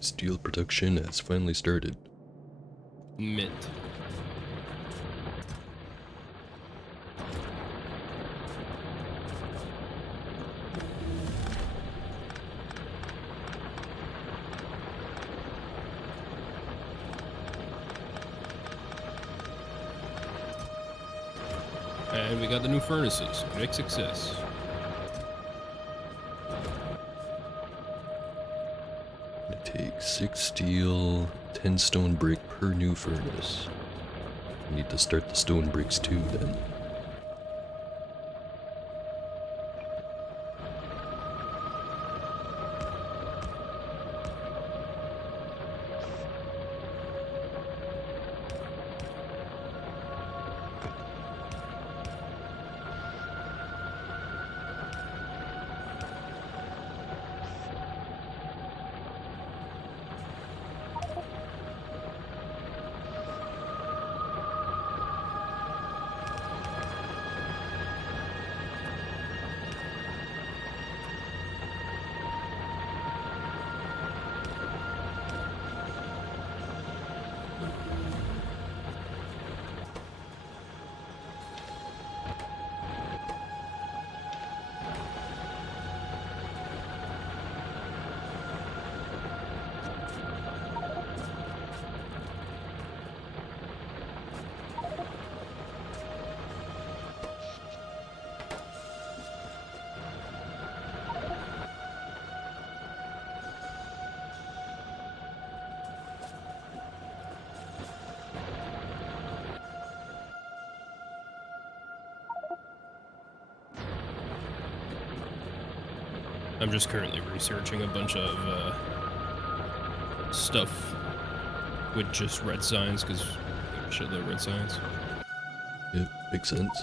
Steel production has finally started. Mint. And we got the new furnaces. Big success. It takes 6 steel, 10 stone brick per new furnace. I need to start the stone bricks too then. I'm just currently researching a bunch of stuff with just red signs because shit the red signs. Yep, makes sense.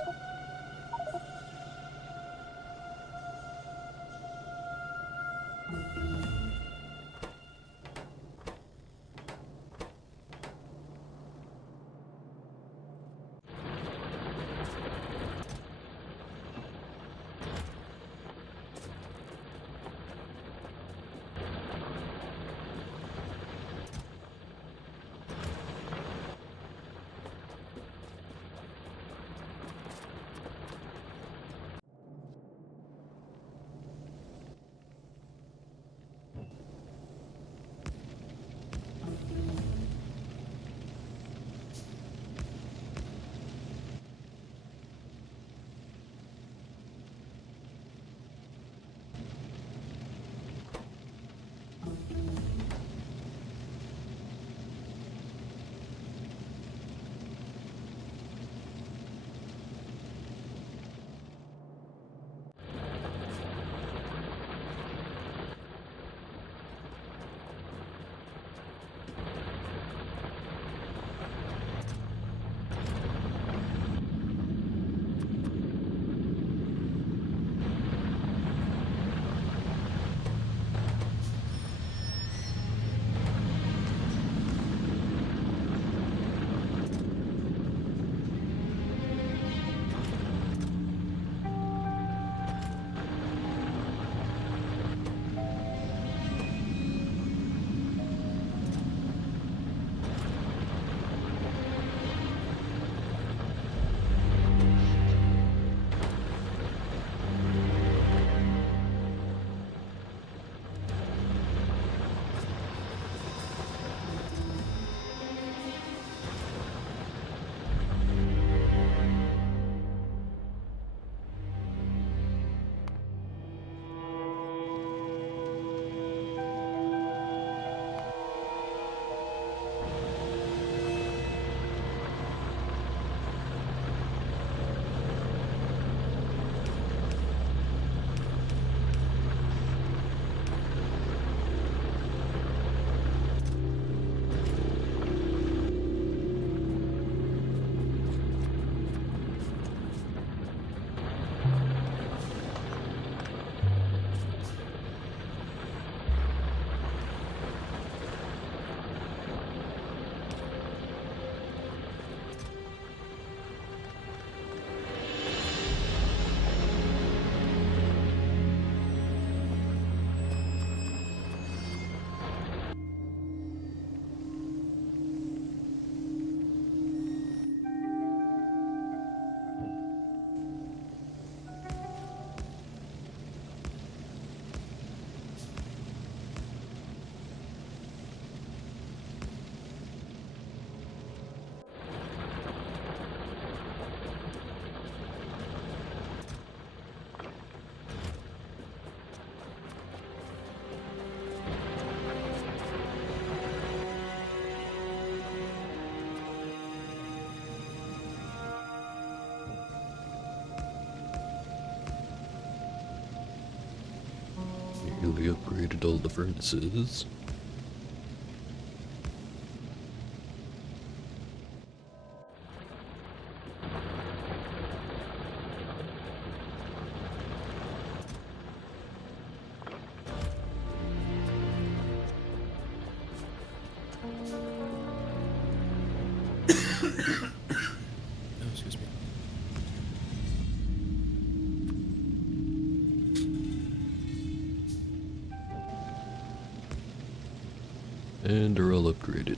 Really upgraded all the furnaces. Oh, excuse me. And they're all upgraded.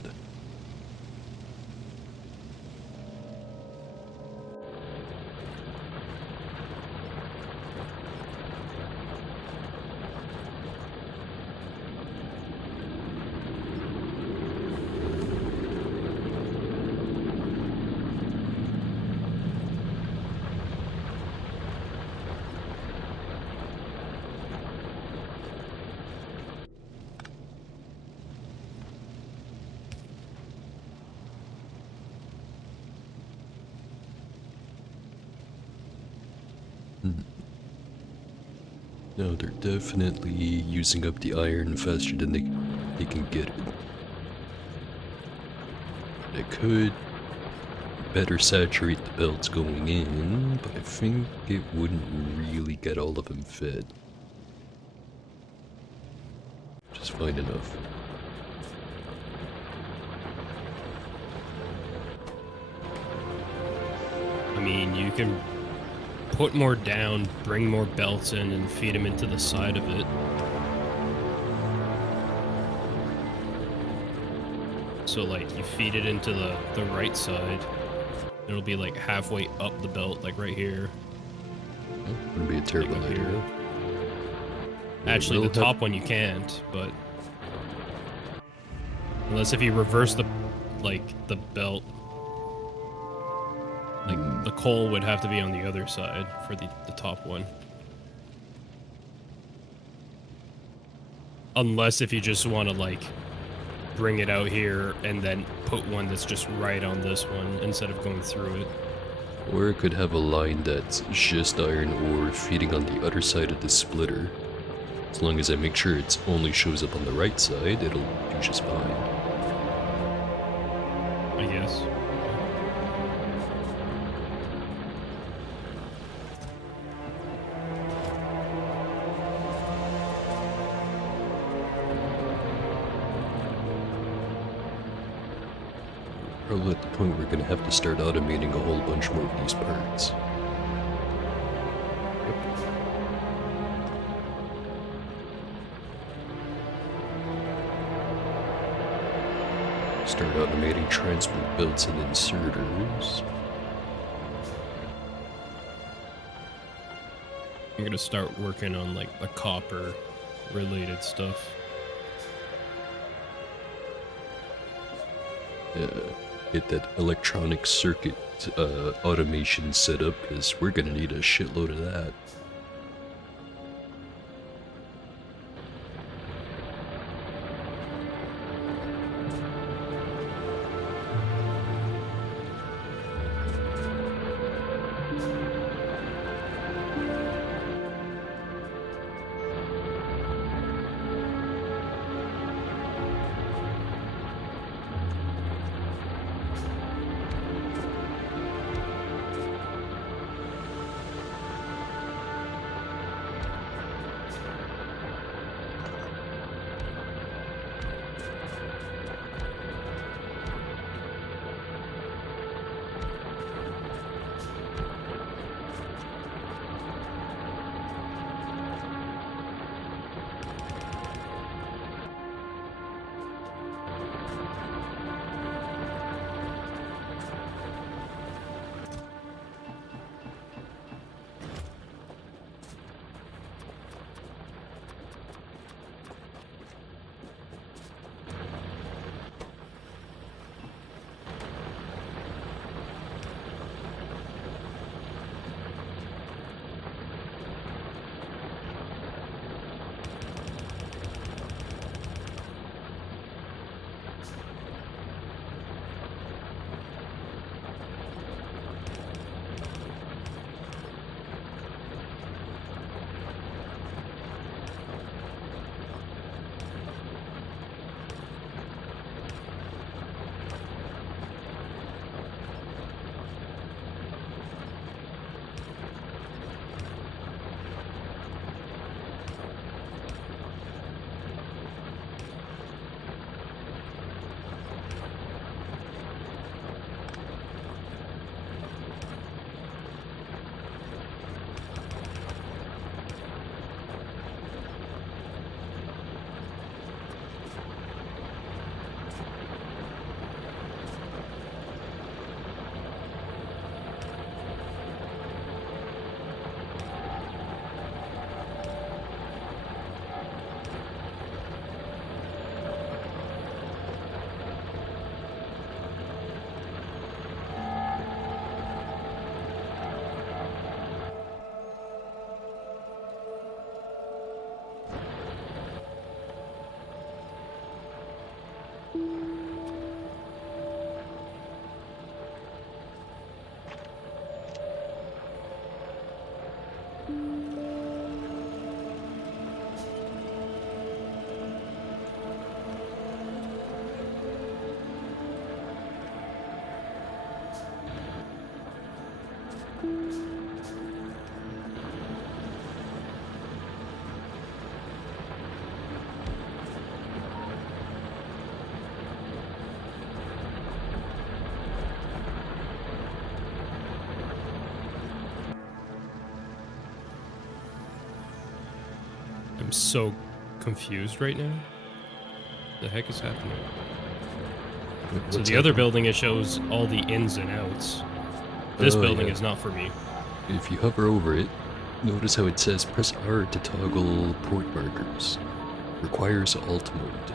No, they're definitely using up the iron faster than they can get it. They could better saturate the belts going in, but I think it wouldn't really get all of them fed. Just fine enough. I mean, you can put more down, bring more belts in, and feed them into the side of it. So, like, you feed it into the right side. It'll be, like, halfway up the belt, like, right here. Wouldn't be a terrible Like up idea. here. Yeah, Actually, we'll the top one you can't, but... Unless if you reverse the belt. Like, the coal would have to be on the other side for the top one. Unless if you just want to, like, bring it out here and then put one that's just right on this one instead of going through it. Or it could have a line that's just iron ore feeding on the other side of the splitter. As long as I make sure it only shows up on the right side, it'll do just fine. I guess. Probably at the point we're gonna have to start automating a whole bunch more of these parts. Start automating transport belts and inserters. I'm gonna start working on, like, the copper related stuff. Get that electronic circuit automation set up, because we're gonna need a shitload of that. I'm so confused right now. The heck is happening? So What's the other happening? building, it shows all the ins and outs. This Oh, building yeah. is not for me. If you hover over it, notice how it says press R to toggle port markers. Requires alt mode.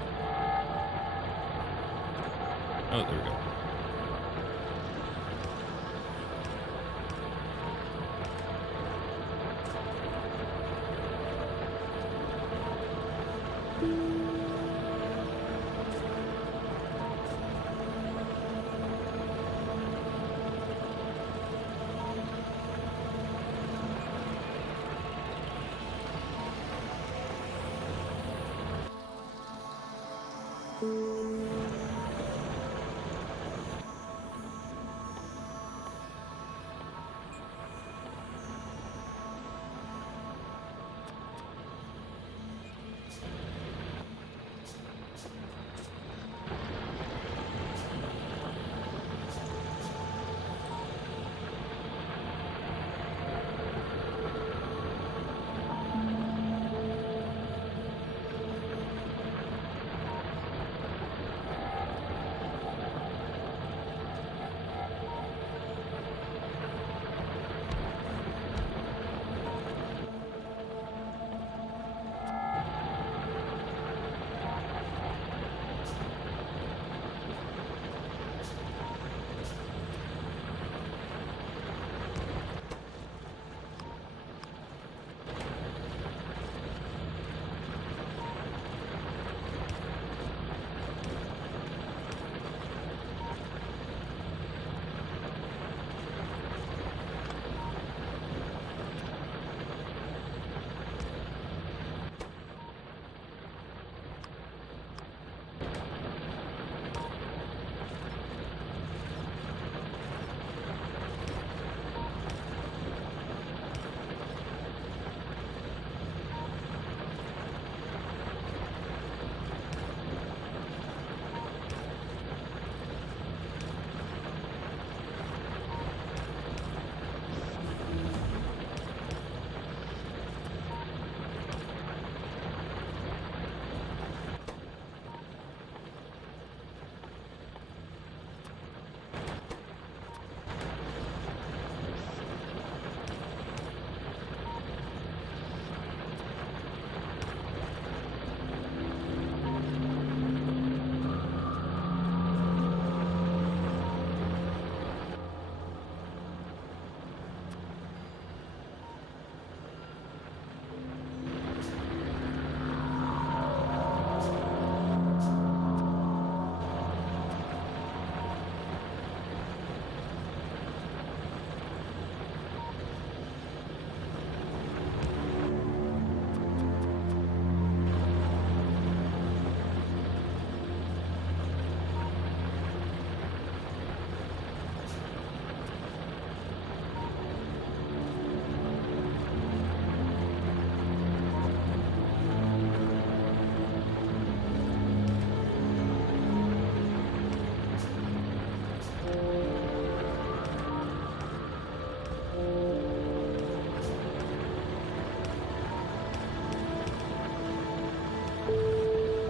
Oh, there we go.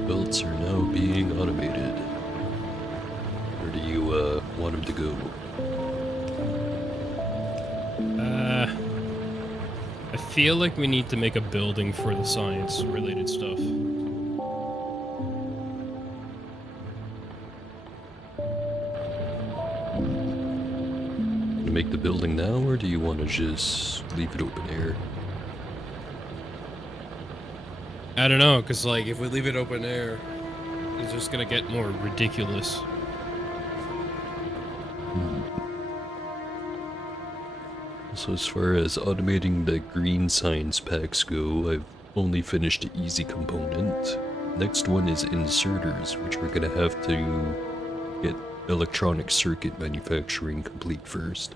Belts are now being automated. Where do you want them to go? I feel like we need to make a building for the science-related stuff. Make the building now, or do you want to just leave it open air? I don't know, because, like, if we leave it open air, it's just gonna get more ridiculous. So as far as automating the green science packs go, I've only finished the easy component. Next one is inserters, which we're gonna have to get electronic circuit manufacturing complete first.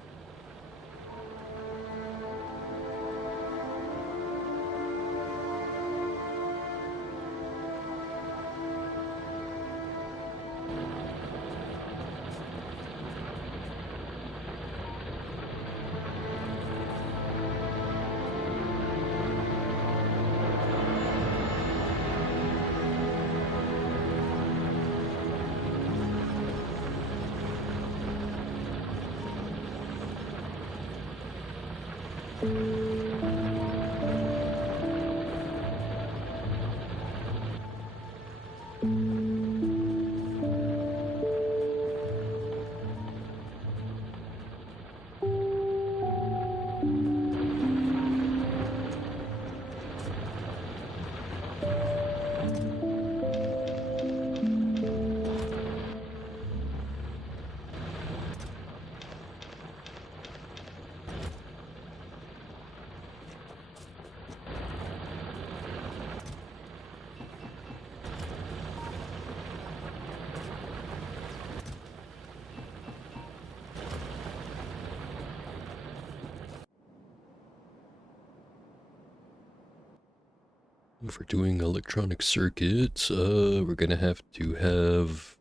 If we're doing electronic circuits, we're gonna have to have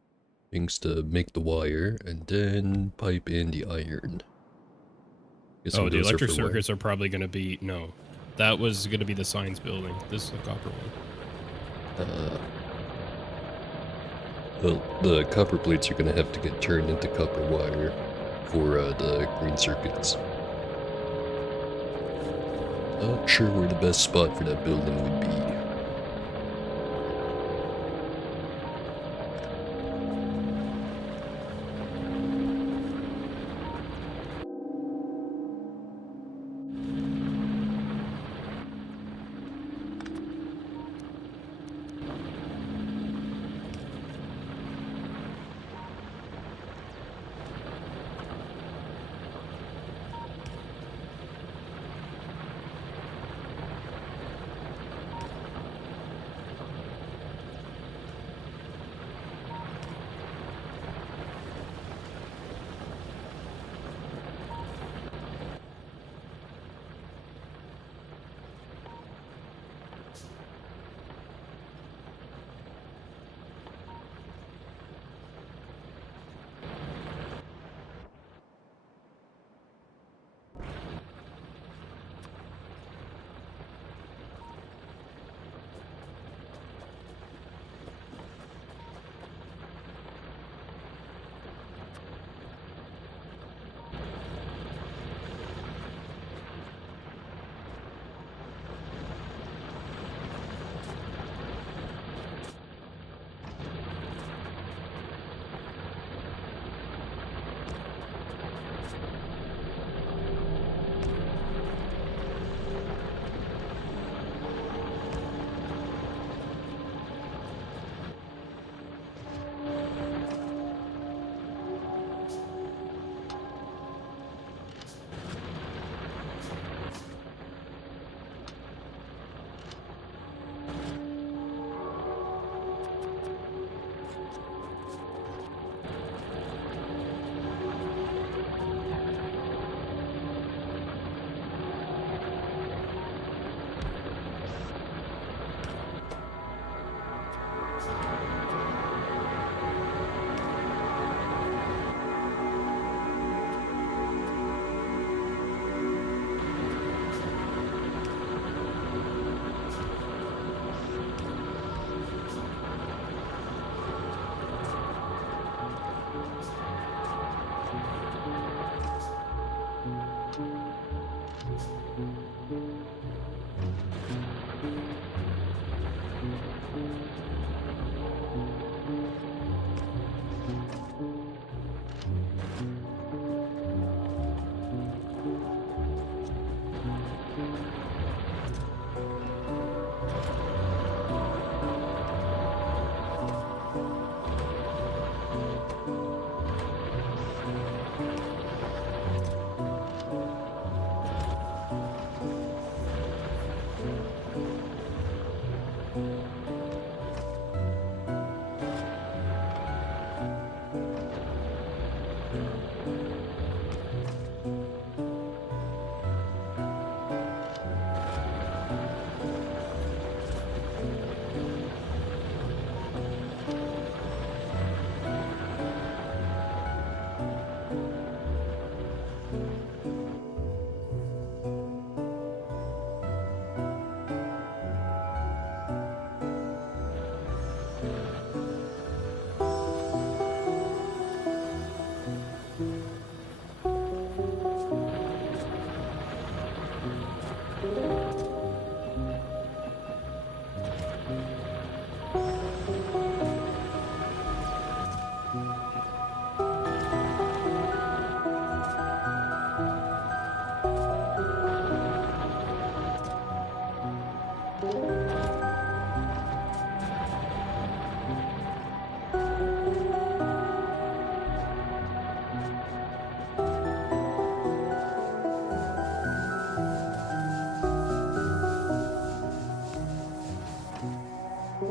things to make the wire and then pipe in the iron. Guessing Oh, the those are electric for wiring. circuits are probably going to be, no. That was going to be the science building. This is the copper one. The copper plates are gonna have to get turned into copper wire for the green circuits. Not sure where the best spot for that building would be. And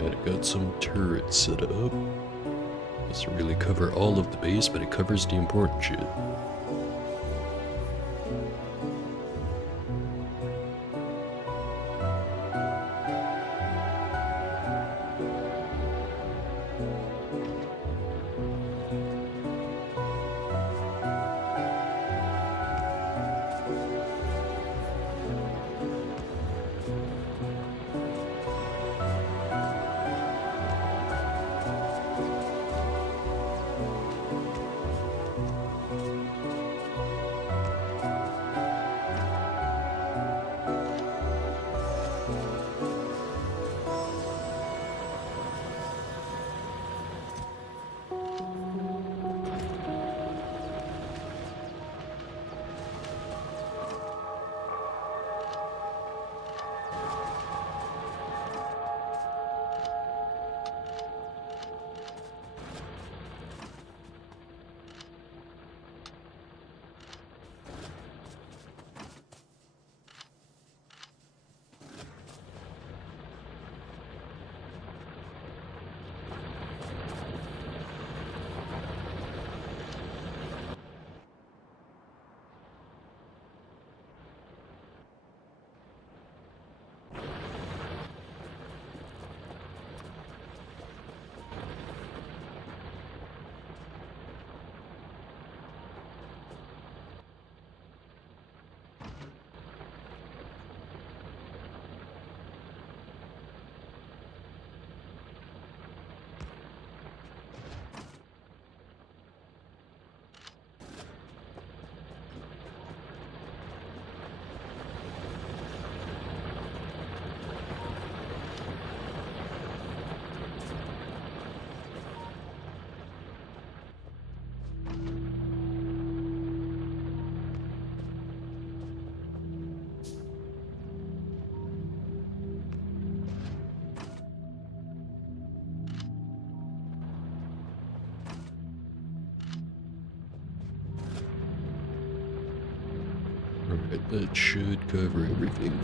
I got some turrets set up. Doesn't really cover all of the base, but it covers the important shit. Alright, that should cover everything.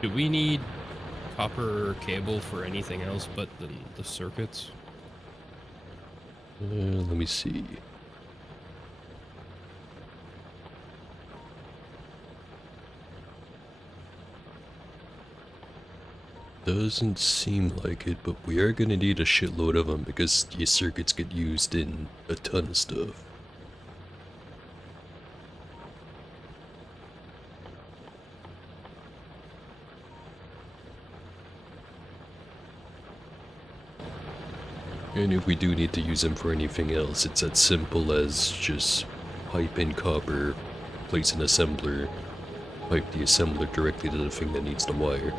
Do we need copper cable for anything else but the circuits? Let me see. Doesn't seem like it, but we are gonna need a shitload of them because these circuits get used in a ton of stuff. And if we do need to use them for anything else, it's as simple as just pipe in copper, place an assembler, pipe the assembler directly to the thing that needs the wire.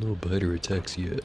No biter attacks yet.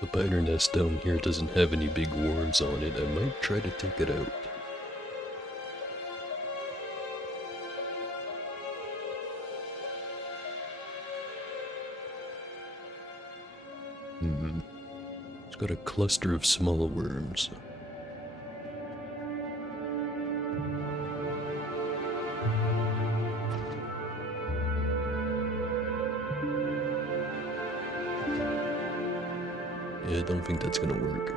The spider nest down here doesn't have any big worms on it. I might try to take it out. It's got a cluster of small worms. Yeah, I don't think that's gonna work.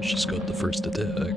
She's got the first attack.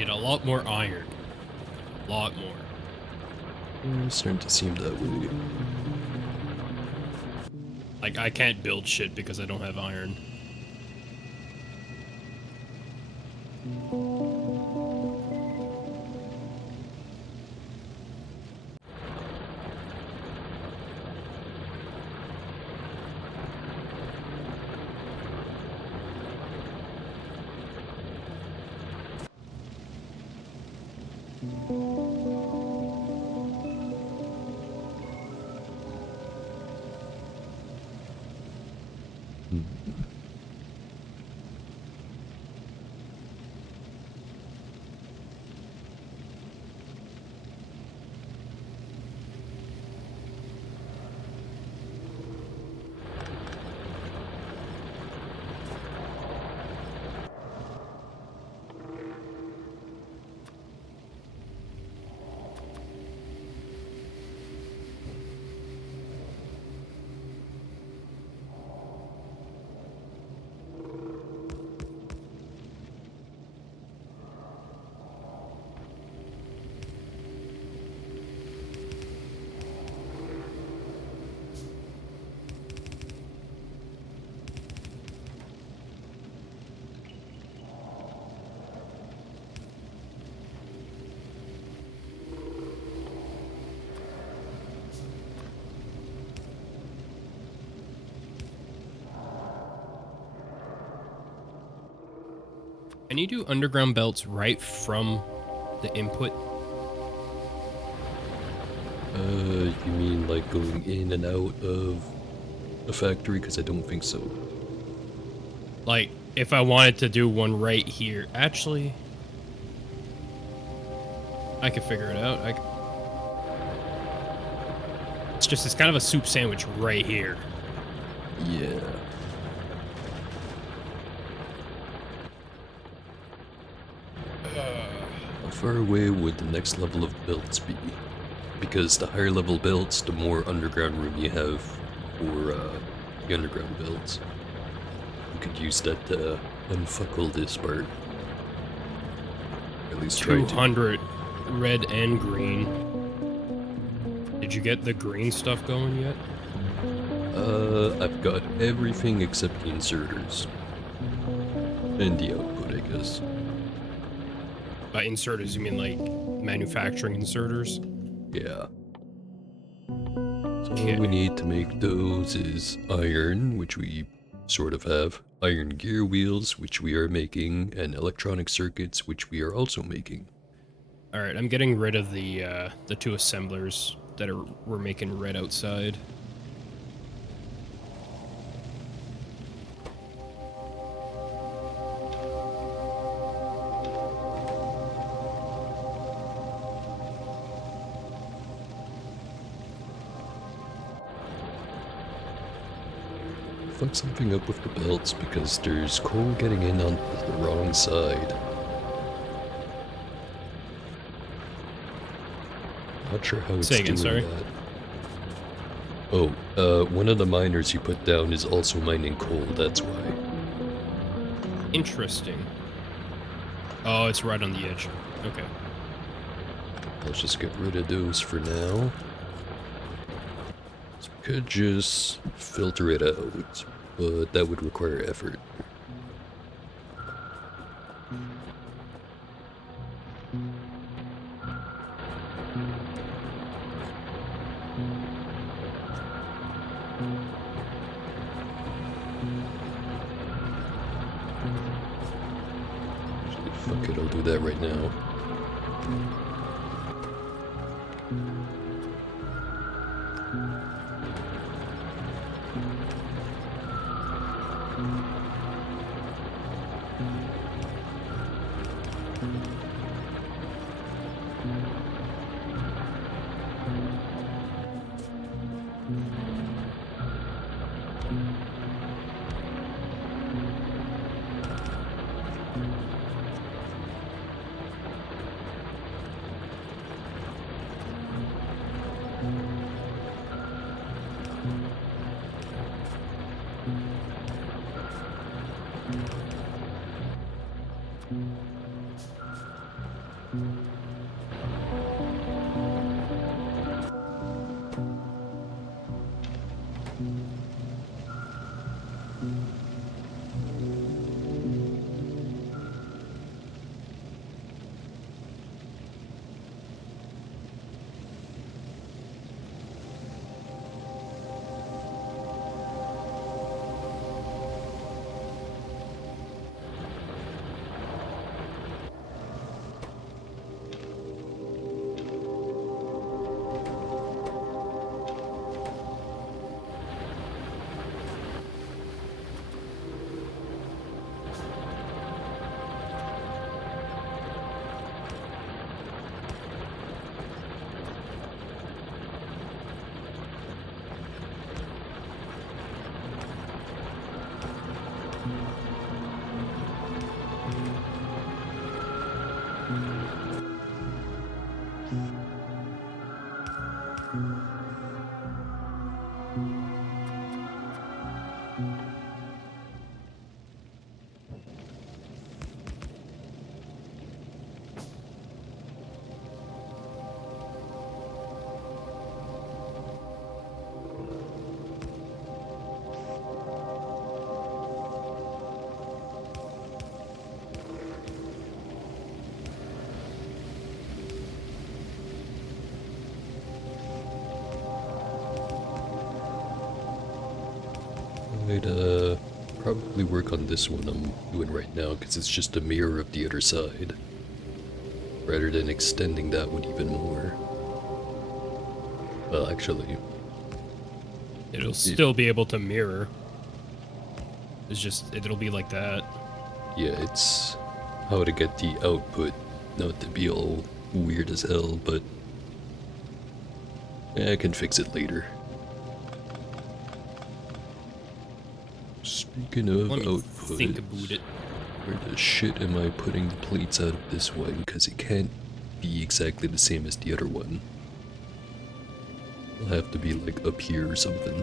need a lot more iron. A lot more. It's starting to seem that way. Like, I can't build shit because I don't have iron. Can you do underground belts right from the input? You mean like going in and out of a factory? Because I don't think so. Like, if I wanted to do one right here. Actually, I could figure it out. It's kind of a soup sandwich right here. Yeah. How far away would the next level of belts be? Because the higher level belts, the more underground room you have for the underground belts. You could use that to unfuckle this part. At least try to. 200 red and green. Did you get the green stuff going yet? I've got everything except the inserters. And the output, I guess. By inserters, you mean like manufacturing inserters? Yeah. So Okay. all we need to make those is iron, which we sort of have, iron gear wheels, which we are making, and electronic circuits, which we are also making. All right, I'm getting rid of the two assemblers that were making red outside. Fuck something up with the belts because there's coal getting in on the wrong side. Not sure how it's Say again, doing sorry. that. Oh, one of the miners you put down is also mining coal, that's why. Interesting. Oh, it's right on the edge. Okay. Let's just get rid of those for now. So we could just filter it out, but that would require effort. Actually, fuck it, I'll do that right now. I'd probably work on this one I'm doing right now because it's just a mirror of the other side, rather than extending that one even more. Well, actually, It'll still be able to mirror. It's just, it'll be like that. yeah, it's how to get the output not to be all weird as hell, but I can fix it later. Speaking of Let me output, think about it. where the shit am I putting the plates out of this one? Because it can't be exactly the same as the other one. It'll have to be like up here or something.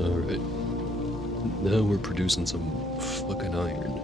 Alright. Now we're producing some fucking iron.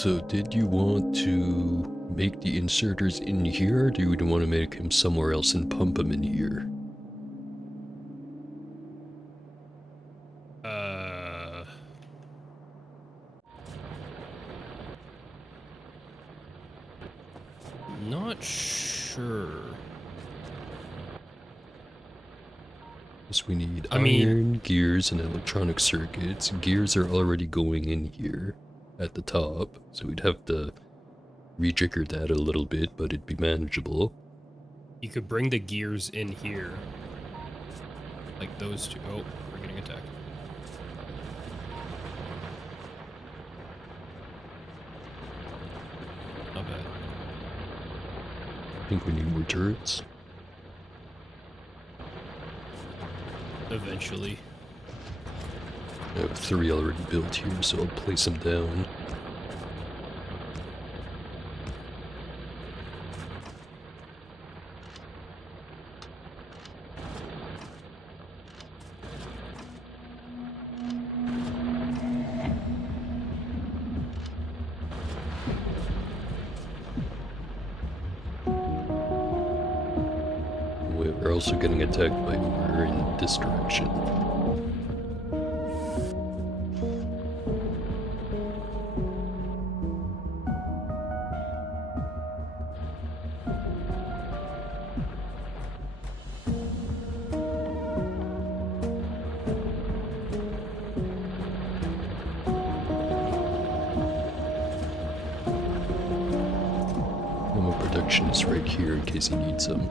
So did you want to make the inserters in here, or do you want to make him somewhere else and pump him in here? Not sure. Yes, we need I mean- iron, gears, and electronic circuits. Gears are already going in here at the top, so we'd have to rejigger that a little bit, but it'd be manageable. You could bring the gears in here. Like those two. Oh, we're getting attacked. Not bad. I think we need more turrets. Eventually. I have 3 already built here, so I'll place them down. We're also getting attacked by over in this direction. Ammo production is right here in case you need some.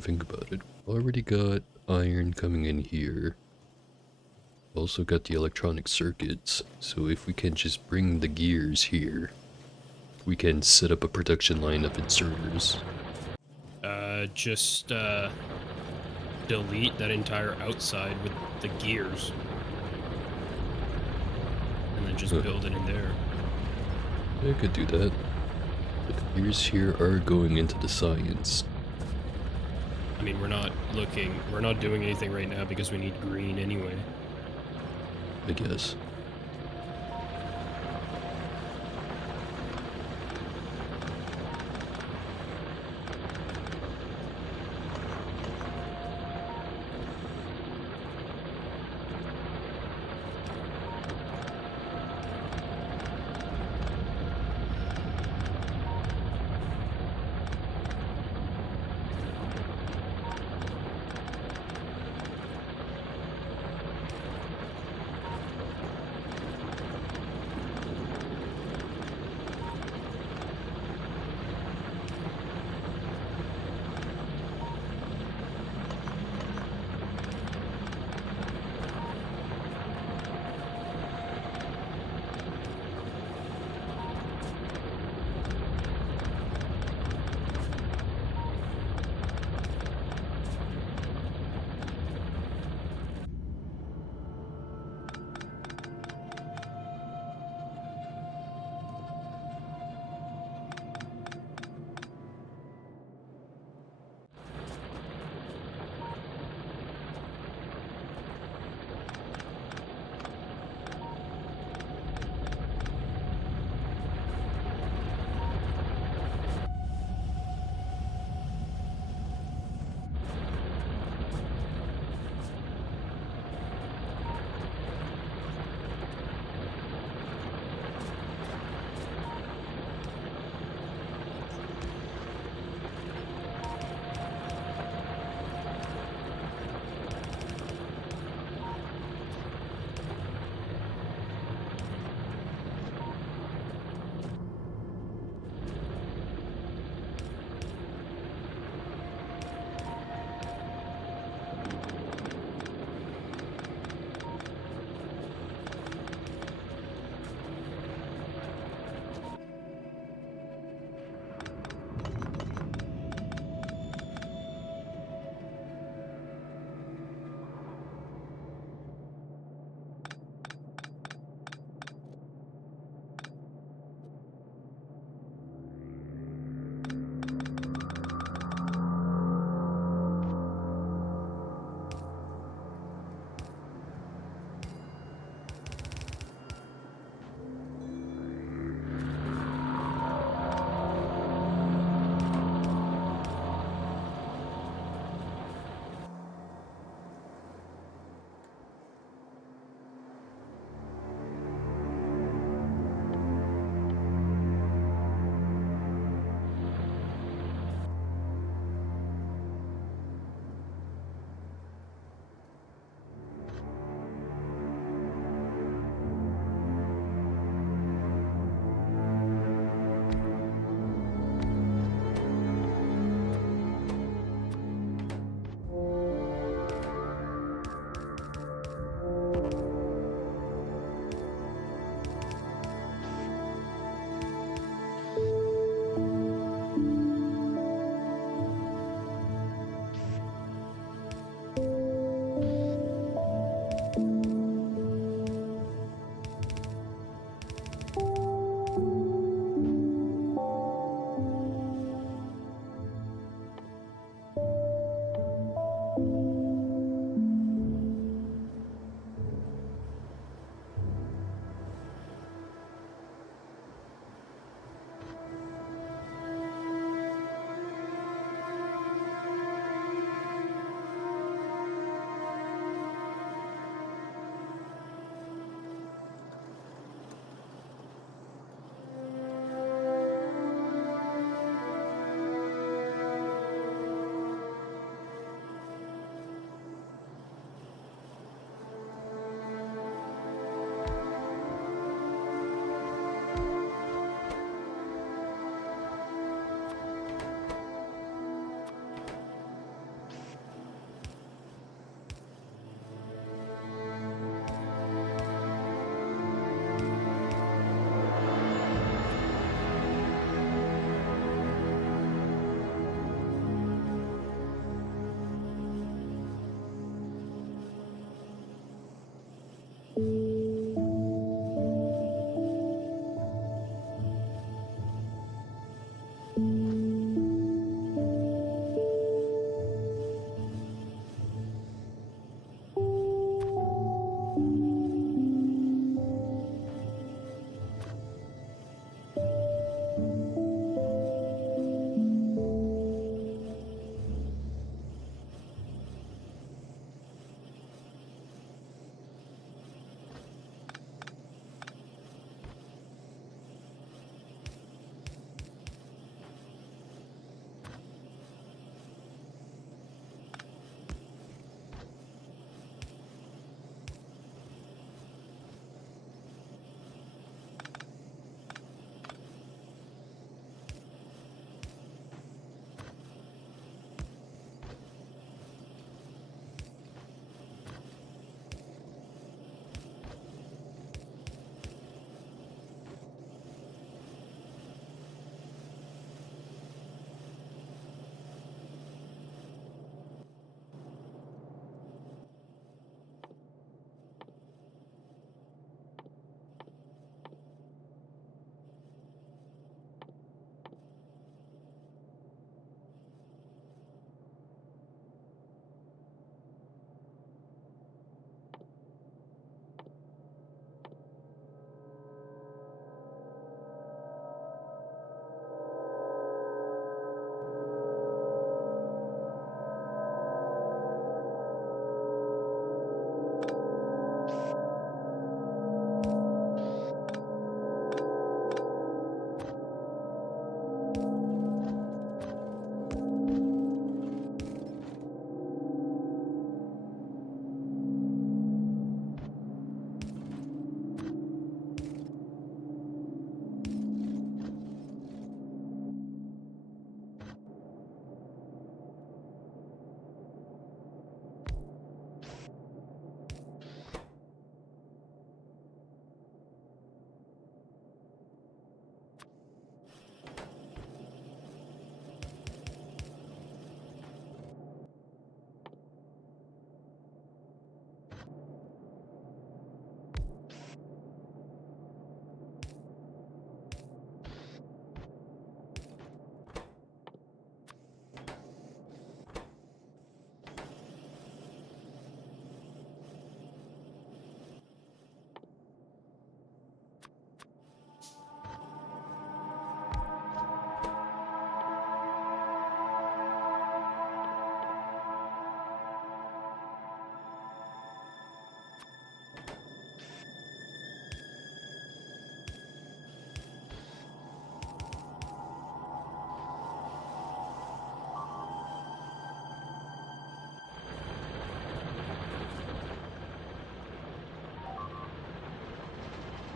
Think about it. Already got iron coming in here. Also got the electronic circuits, so if we can just bring the gears here, we can set up a production line of inserters. Just delete that entire outside with the gears. And then just build it in there. I could do that. But the gears here are going into the science. I mean, we're not doing anything right now because we need green anyway. I guess.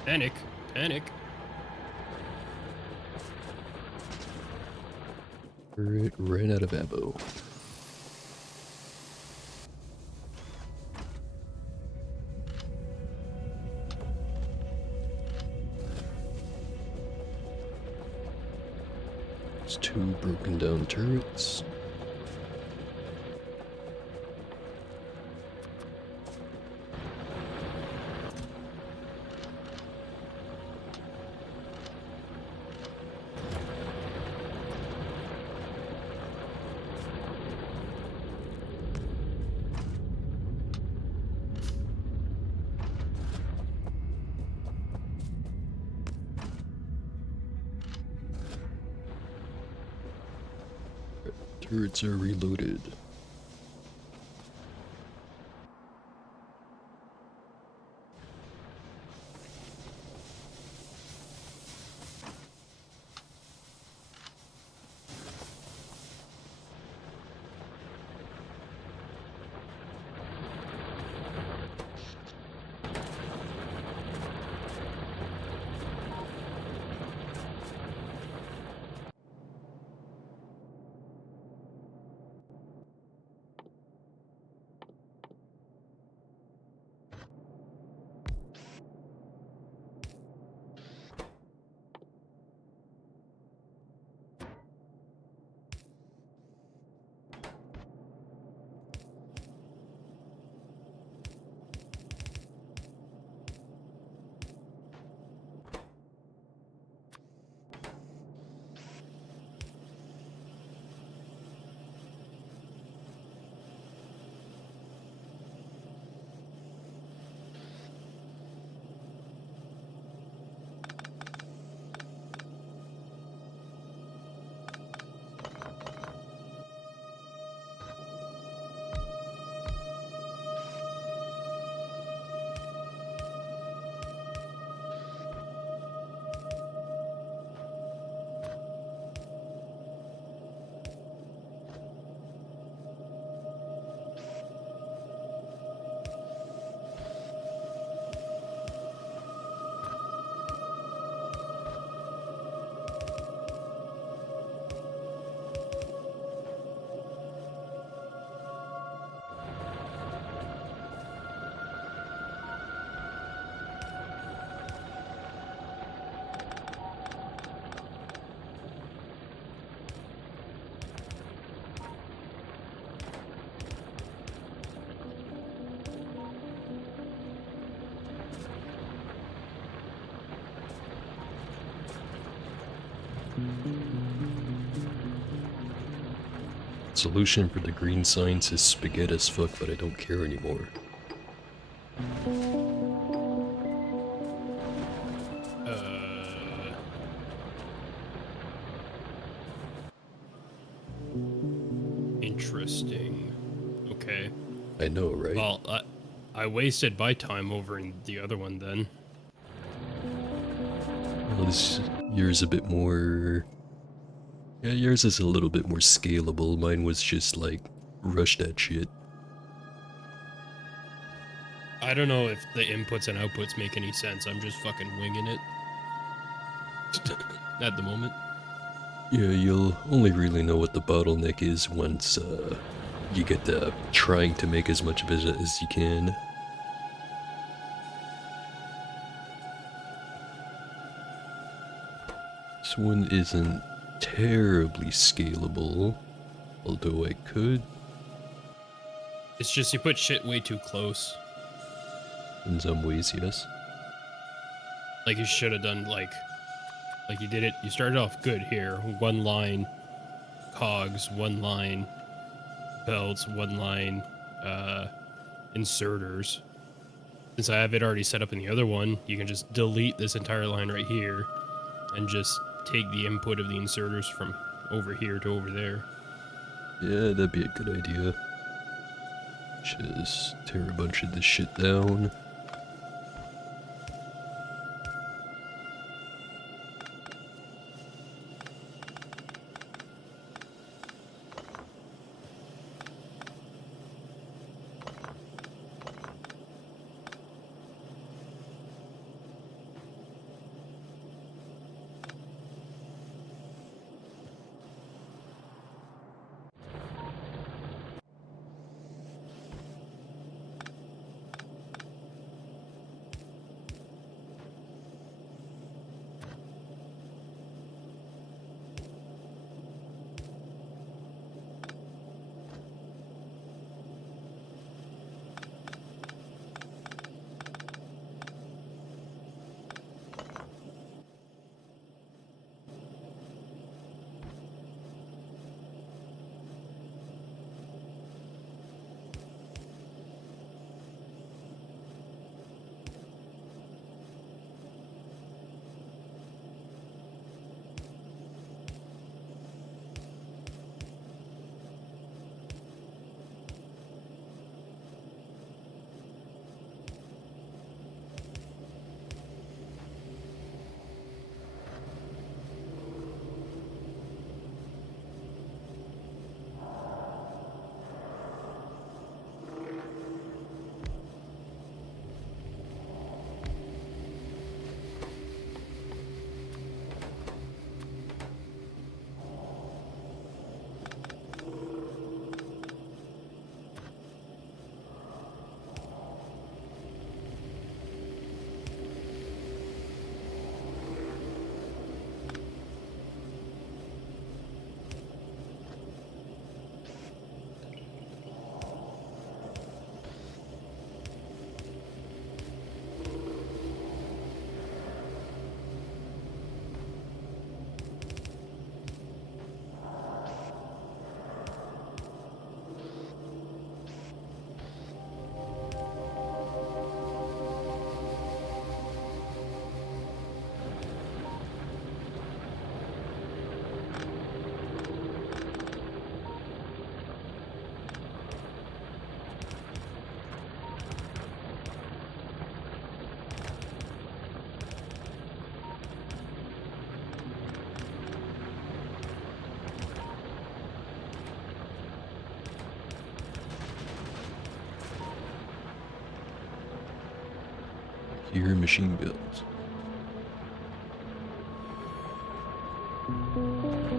Panic. Panic. Turret ran out of ammo. There's 2 broken down turrets. Turrets are reloaded. Solution for the green signs is spaghet as fuck, but I don't care anymore. Interesting. Okay. I know, right? Well, I wasted my time over in the other one then. Well, yours a bit more... Yeah, yours is a little bit more scalable. Mine was just like, rush that shit. I don't know if the inputs and outputs make any sense. I'm just fucking winging it. At the moment. Yeah, you'll only really know what the bottleneck is once, you get to trying to make as much of it as you can. This one isn't terribly scalable, although I could. It's just you put shit way too close. In some ways, yes. Like you should have done like you did it. You started off good here. One line cogs, one line belts, one line inserters. Since I have it already set up in the other one, you can just delete this entire line right here and just take the input of the inserters from over here to over there. Yeah, that'd be a good idea. Just tear a bunch of this shit down. Here, machine builds.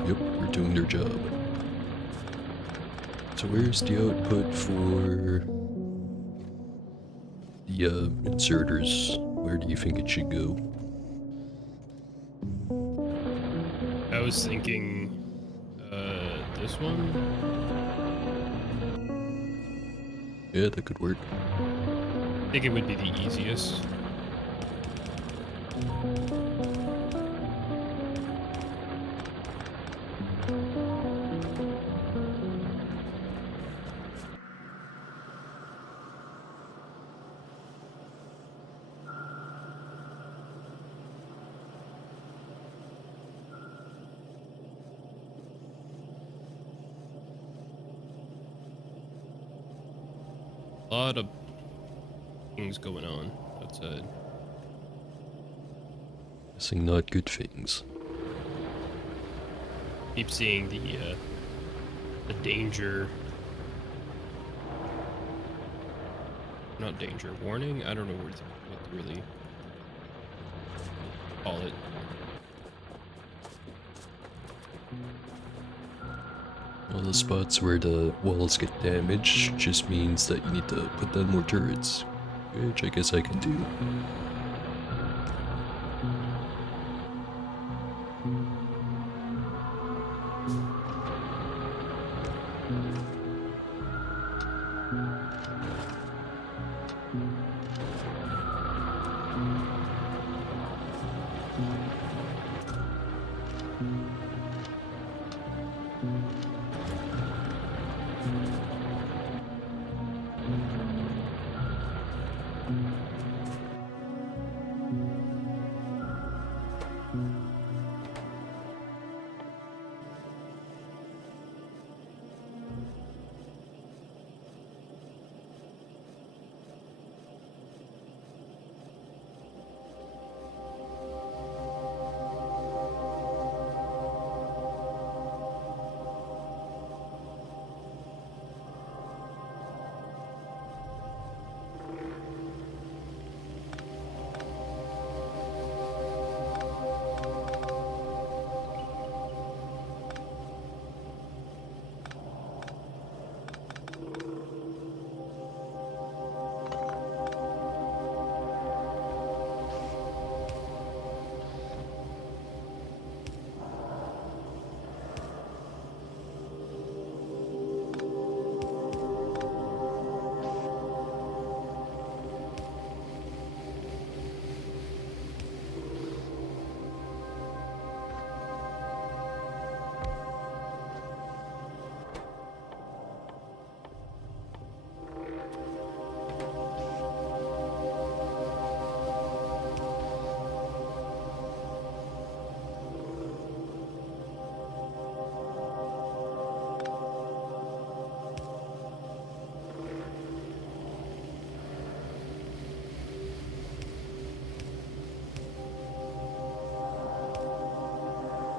Yep, we're doing their job. So where's the output for the inserters? Where do you think it should go? I was thinking, this one? Yeah, that could work. I think it would be the easiest. A lot of things going on outside. Guessing not good things. Keep seeing the danger. Not danger, warning? I don't know what to really call it. All the spots where the walls get damaged just means that you need to put down more turrets, which I guess I can do.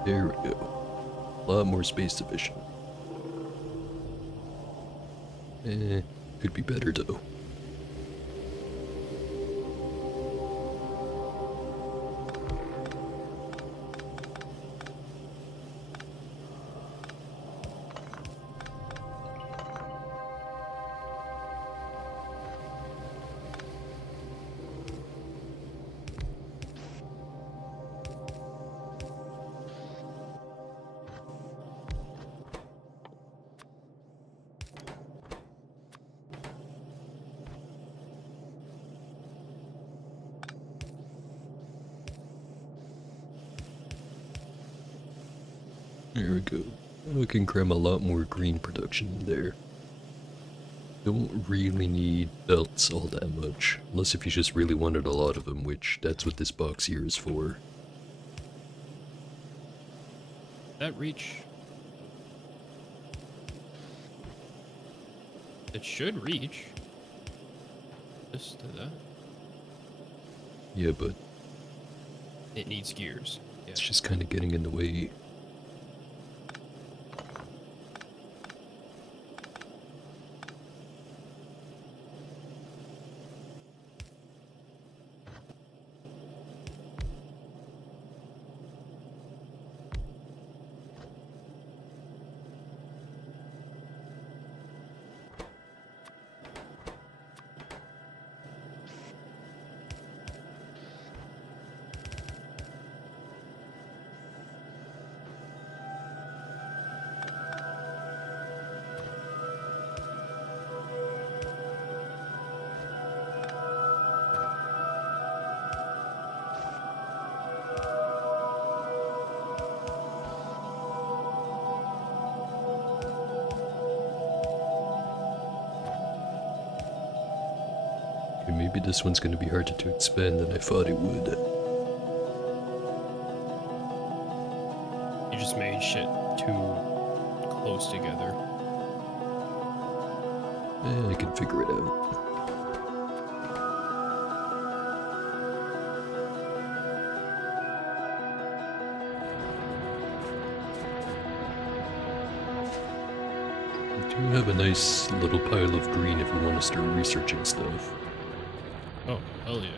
There we go. A lot more space efficient. Could be better though. There we go. We can cram a lot more green production in there. Don't really need belts all that much, unless if you just really wanted a lot of them, which that's what this box here is for. That reach. It should reach. Just to that. Yeah, but It needs gears. Yeah. it's just kind of getting in the way. And maybe this one's gonna be harder to expand than I thought it would. You just made shit too close together. I can figure it out. We do have a nice little pile of green if we want to start researching stuff. Oh, hell yeah.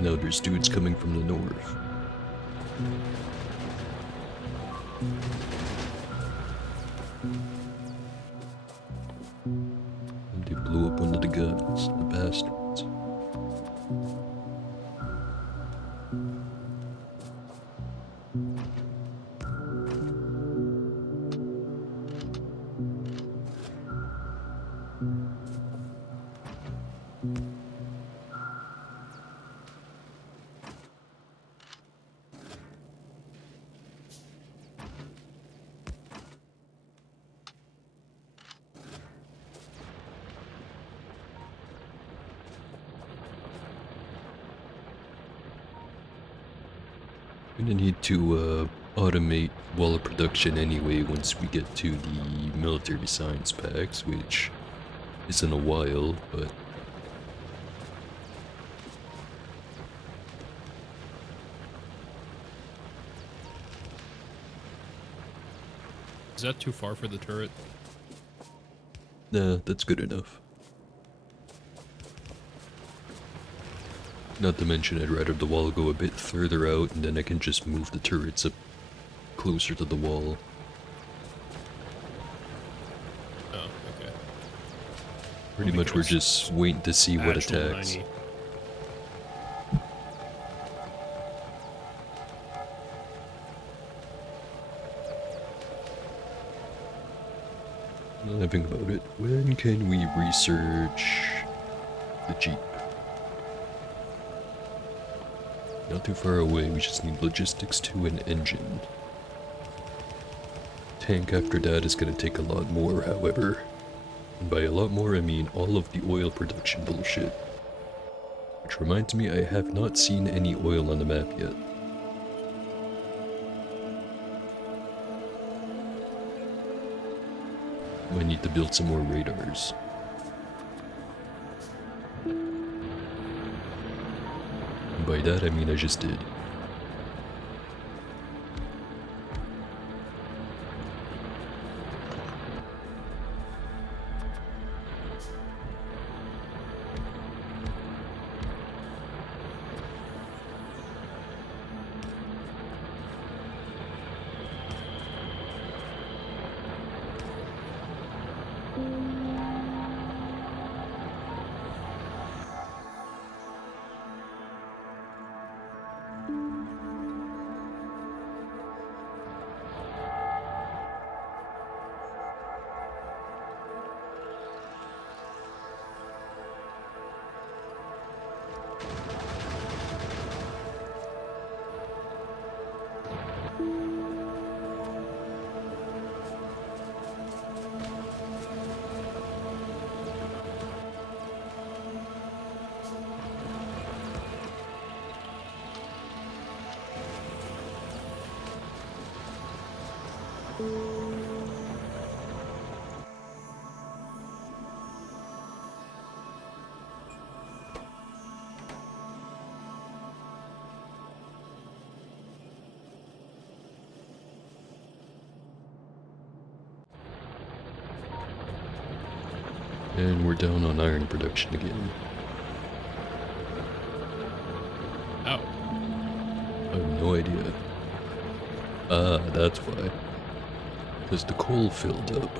Now there's dudes coming from the north. And they blew up one of the guns, the bastards. We're gonna need to automate wallet production anyway once we get to the military science packs, which isn't a while, but Is that too far for the turret? nah, that's good enough. Not to mention, I'd rather the wall go a bit further out, and then I can just move the turrets up closer to the wall. Oh, okay. Pretty much we're just waiting to see what Actual attacks. 90. Now I think about it, when can we research the Jeep? Not too far away, we just need logistics to an engine. Tank after that is gonna take a lot more, however. And by a lot more, I mean all of the oil production bullshit. Which reminds me, I have not seen any oil on the map yet. I need to build some more radars. And by that, I mean I just did. And we're down on iron production again. Oh. I have no idea. Ah, that's why. Because the coal filled up.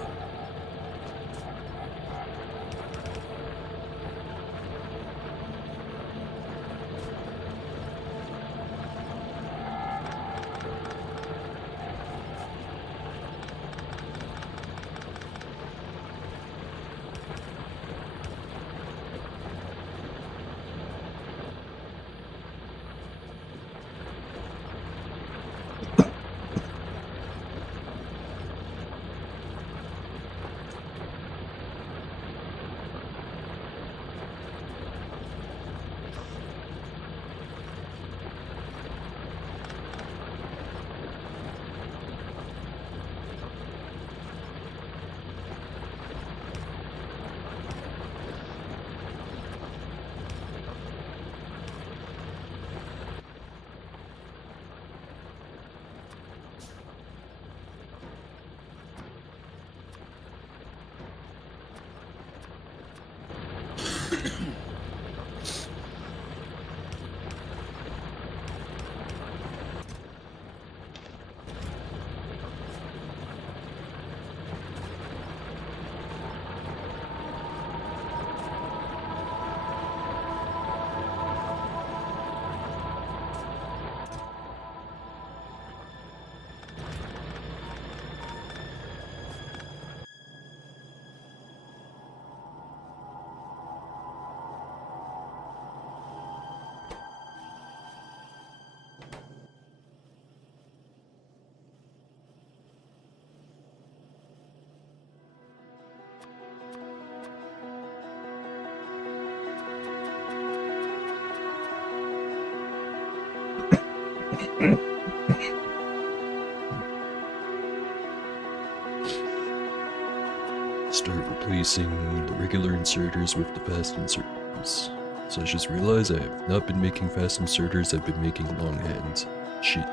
Start replacing the regular inserters with the fast inserters. So I just realized I have not been making fast inserters, I've been making long hands. Shit.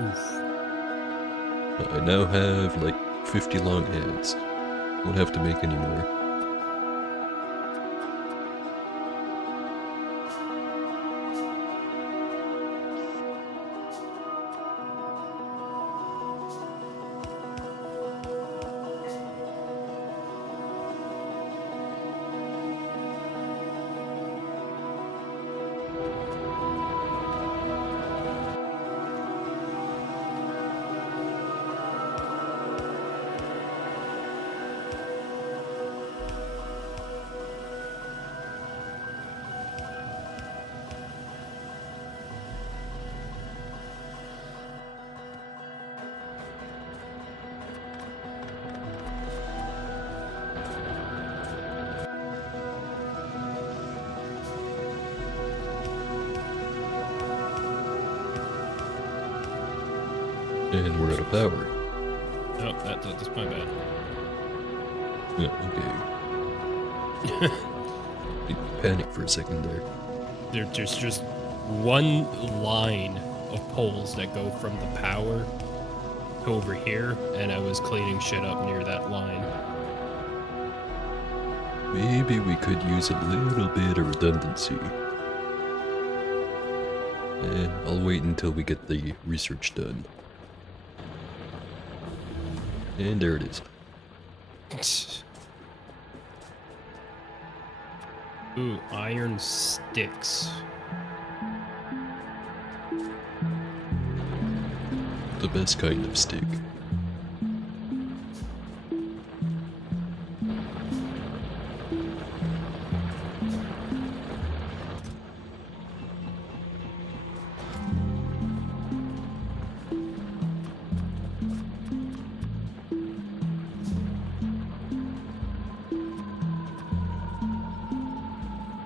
Oof. I now have like 50 long hands. Won't have to make any more. And we're out of power. Oh, that's my bad. Yeah, okay. Panic for a second there. There's just one line of poles that go from the power to over here, and I was cleaning shit up near that line. Maybe we could use a little bit of redundancy. I'll wait until we get the research done. And there it is. Ooh, iron sticks. The best kind of stick.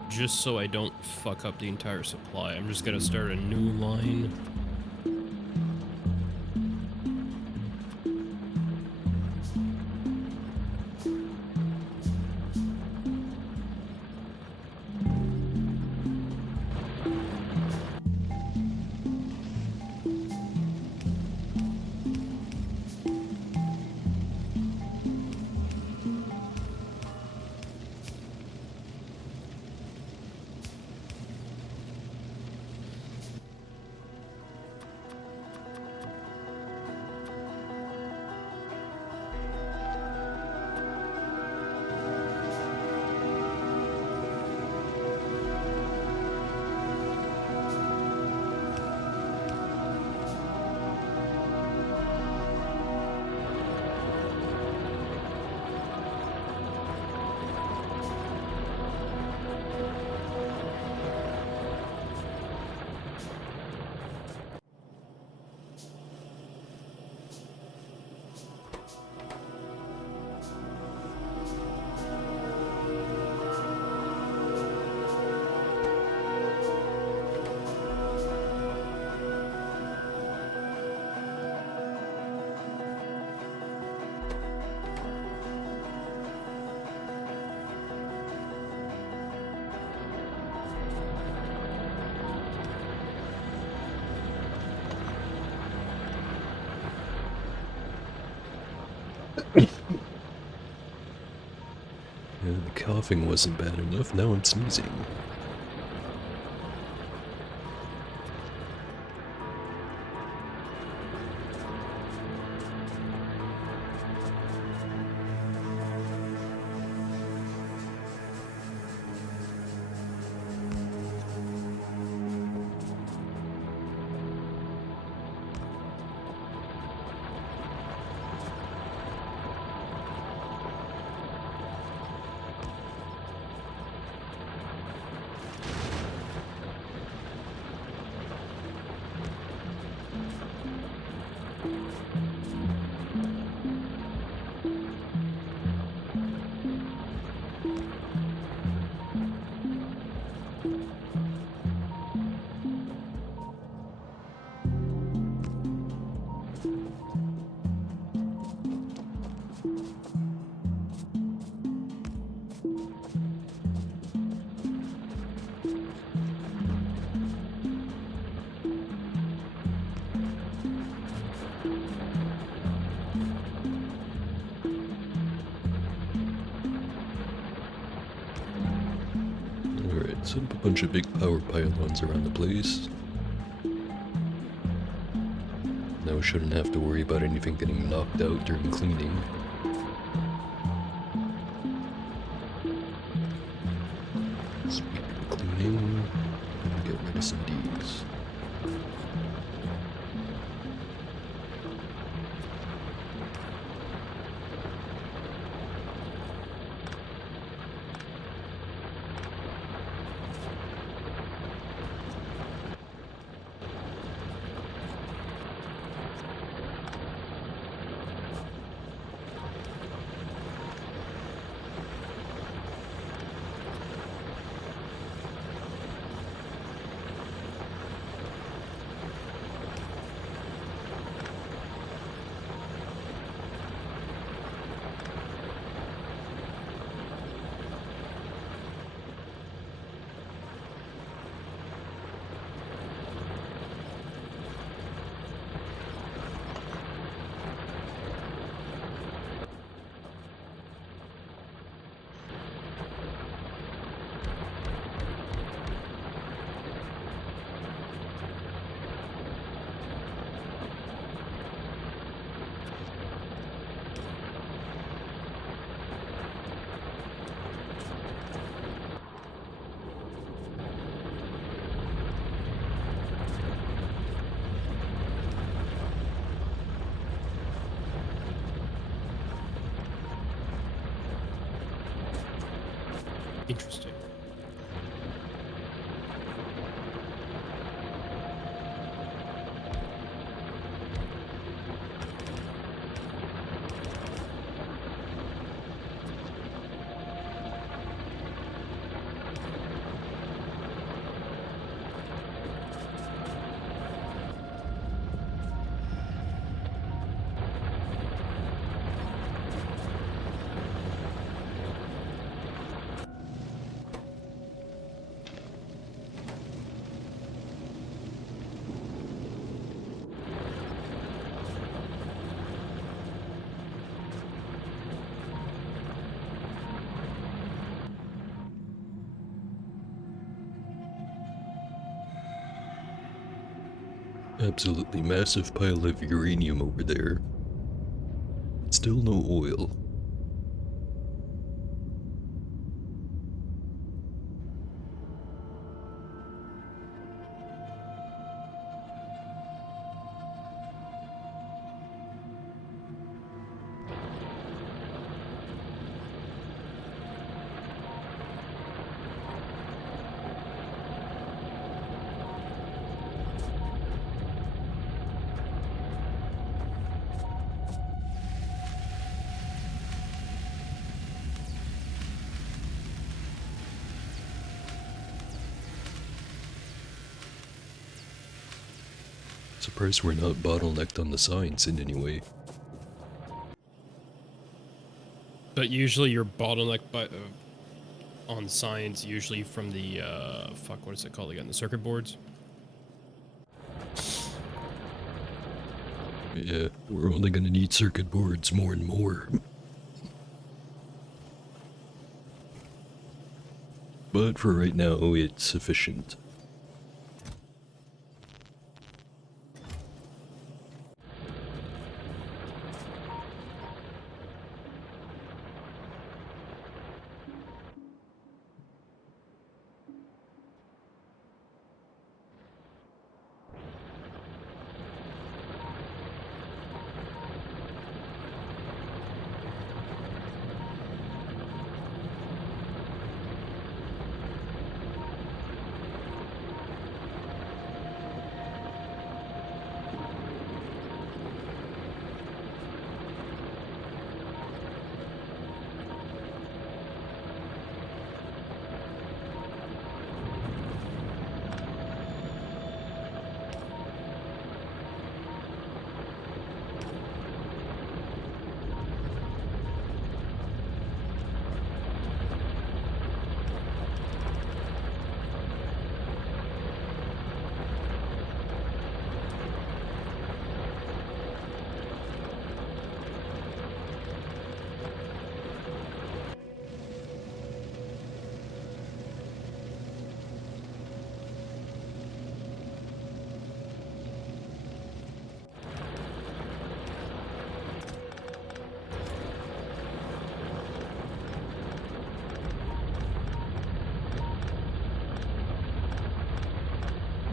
Just so I don't fuck up the entire supply, I'm just gonna start a new line. coughing wasn't bad enough, now I'm sneezing. Alright, set up a bunch of big power pylons around the place. Now we shouldn't have to worry about anything getting knocked out during cleaning. Speaking of cleaning, get rid of some D's. Interesting. Absolutely massive pile of uranium over there. Still no oil. Surprised we're not bottlenecked on the science in any way. But usually you're bottlenecked by on science, usually from the fuck, what is it called again? The circuit boards. Yeah, we're only gonna need circuit boards more and more. but for right now, it's sufficient.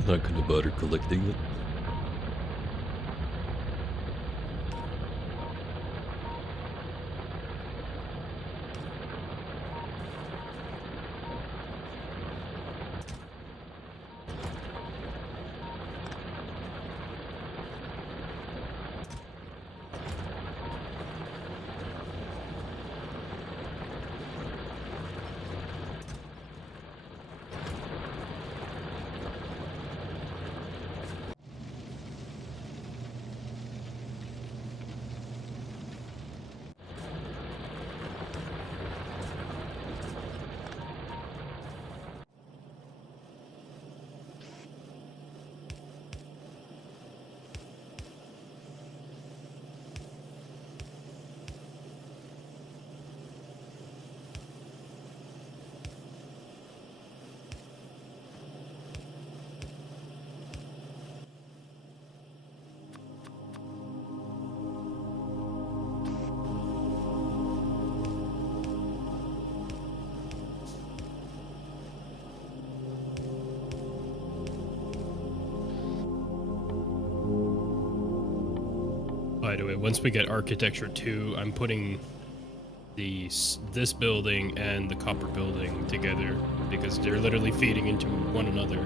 Not gonna bother collecting it. By the way, once we get architecture 2, I'm putting this building and the copper building together because they're literally feeding into one another.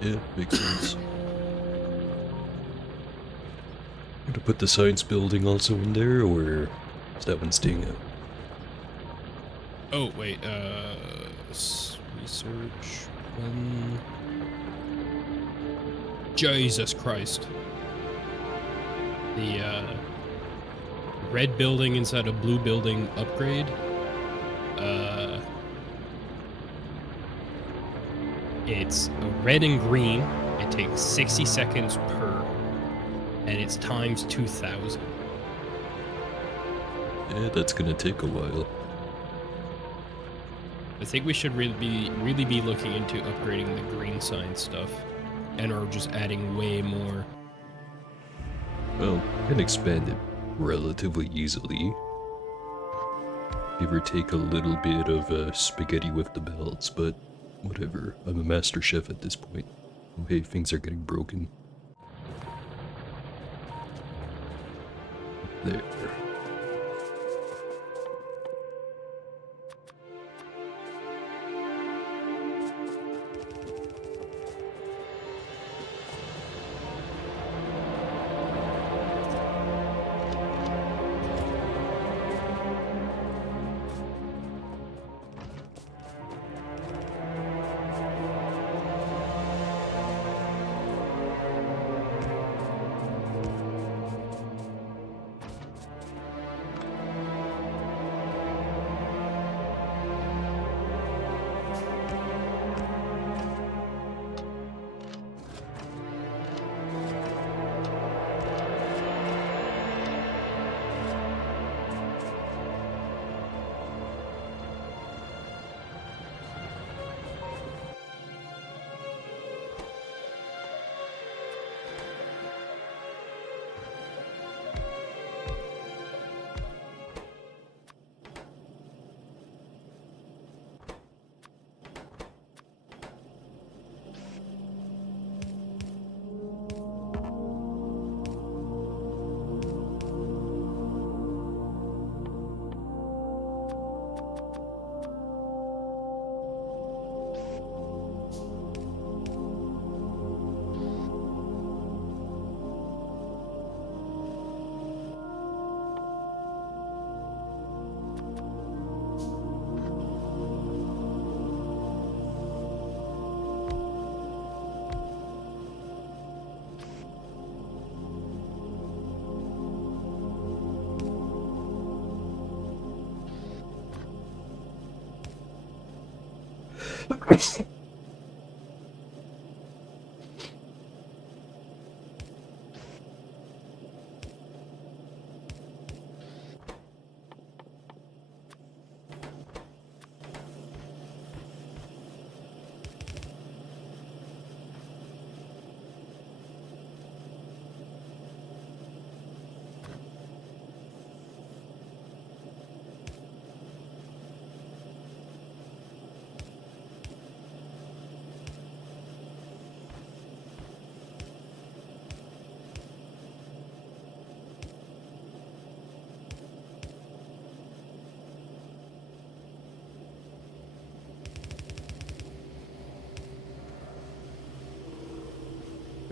Yeah, makes sense. Gonna put the science building also in there, or is that one staying out? Oh, wait, research, Jesus Christ. The, red building inside a blue building upgrade, it's a red and green. It takes 60 seconds per, and it's times 2,000. Yeah, that's gonna take a while. I think we should really be looking into upgrading the green science stuff, and or just adding way more. Well, can expand it relatively easily. Give or take a little bit of spaghetti with the belts, but whatever. I'm a master chef at this point. Oh, hey, things are getting broken. There.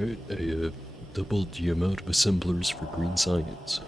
Alright, I doubled the amount of assemblers for green science.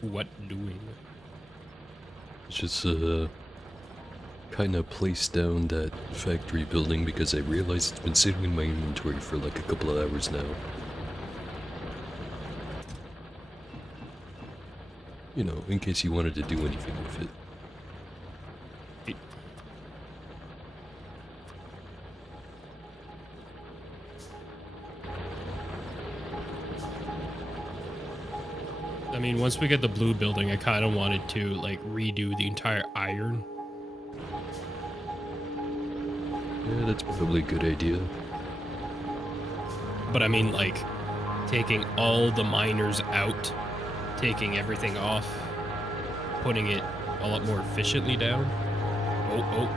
What doing? Just kind of placed down that factory building because I realized it's been sitting in my inventory for like a couple of hours now. You know, in case you wanted to do anything with it. I mean, once we get the blue building, I kind of wanted to like redo the entire iron. Yeah, that's probably a good idea. But I mean, like, taking all the miners out, taking everything off, putting it a lot more efficiently down. Oh,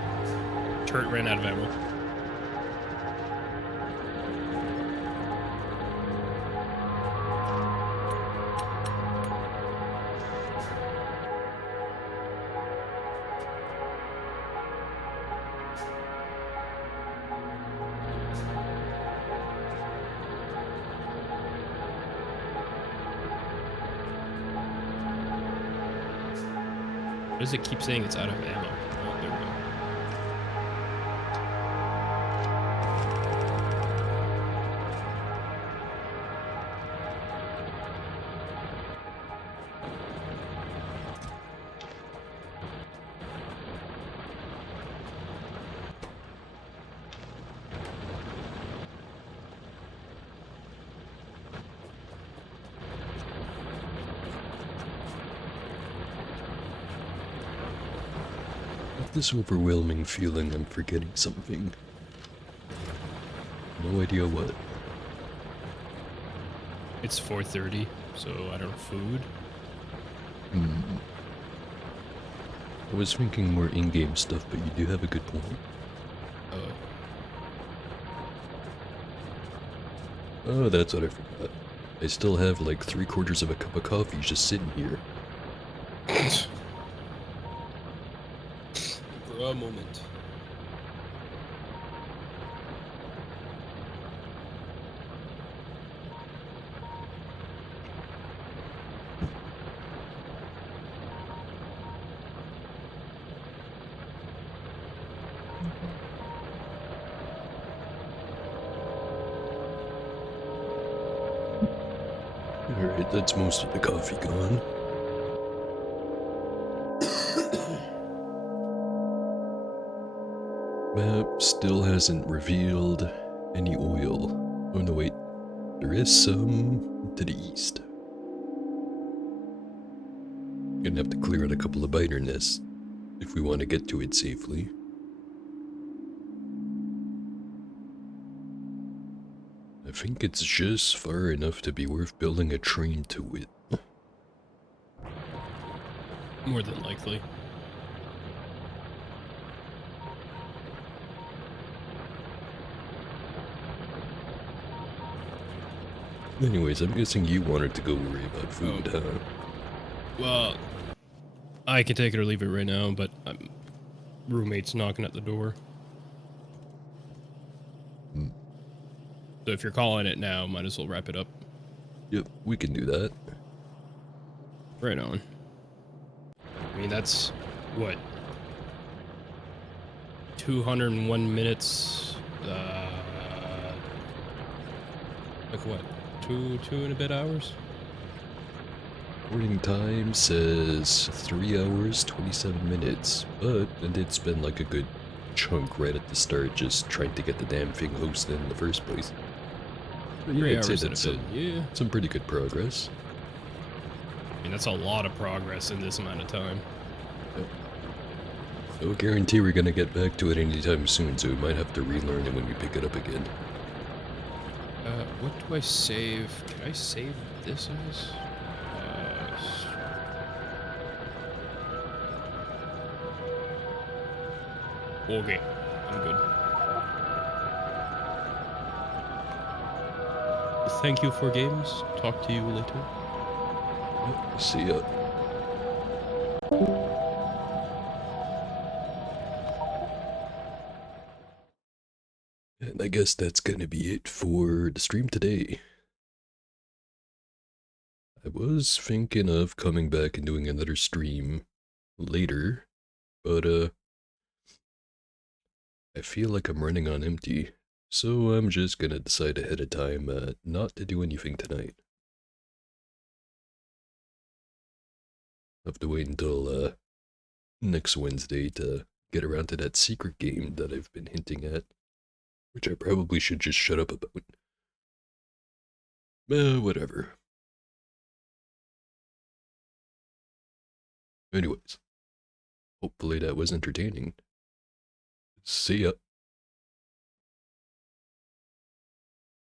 turret ran out of ammo. Why does it keep saying it's out of ammo? Oh, there we go. this overwhelming feeling I'm forgetting something. No idea what. It's 4:30, so I don't know, food? I was thinking more in-game stuff, but you do have a good point. Oh. Oh, that's what I forgot. I still have like 3/4 of a cup of coffee just sitting here. For a moment. Alright, that's most of the coffee gone. Map still hasn't revealed any oil. Oh no, wait. There is some to the east. Gonna have to clear out a couple of biter nests if we want to get to it safely. I think it's just far enough to be worth building a train to it. More than likely. Anyways, I'm guessing you wanted to go worry about food, huh? Well, I can take it or leave it right now, but roommate's knocking at the door. So if you're calling it now, might as well wrap it up. Yep, we can do that. Right on. I mean, that's, what? 201 minutes, like what? Two and a bit hours? Boarding time says 3 hours, 27 minutes, but I did spend like a good chunk right at the start just trying to get the damn thing hosted in the first place. But yeah, 3 I'd say hours and a that's bit, yeah. some pretty good progress. I mean, that's a lot of progress in this amount of time. No guarantee we're gonna get back to it anytime soon, so we might have to relearn it when we pick it up again. What do I save? Can I save this as? Okay, I'm good. Thank you for games. Talk to you later. Yep, see ya. And I guess that's gonna be it for the stream today. I was thinking of coming back and doing another stream later, but I feel like I'm running on empty, so I'm just gonna decide ahead of time not to do anything tonight. Have to wait until next Wednesday to get around to that secret game that I've been hinting at, which I probably should just shut up about. Whatever. Anyways, hopefully that was entertaining. See ya.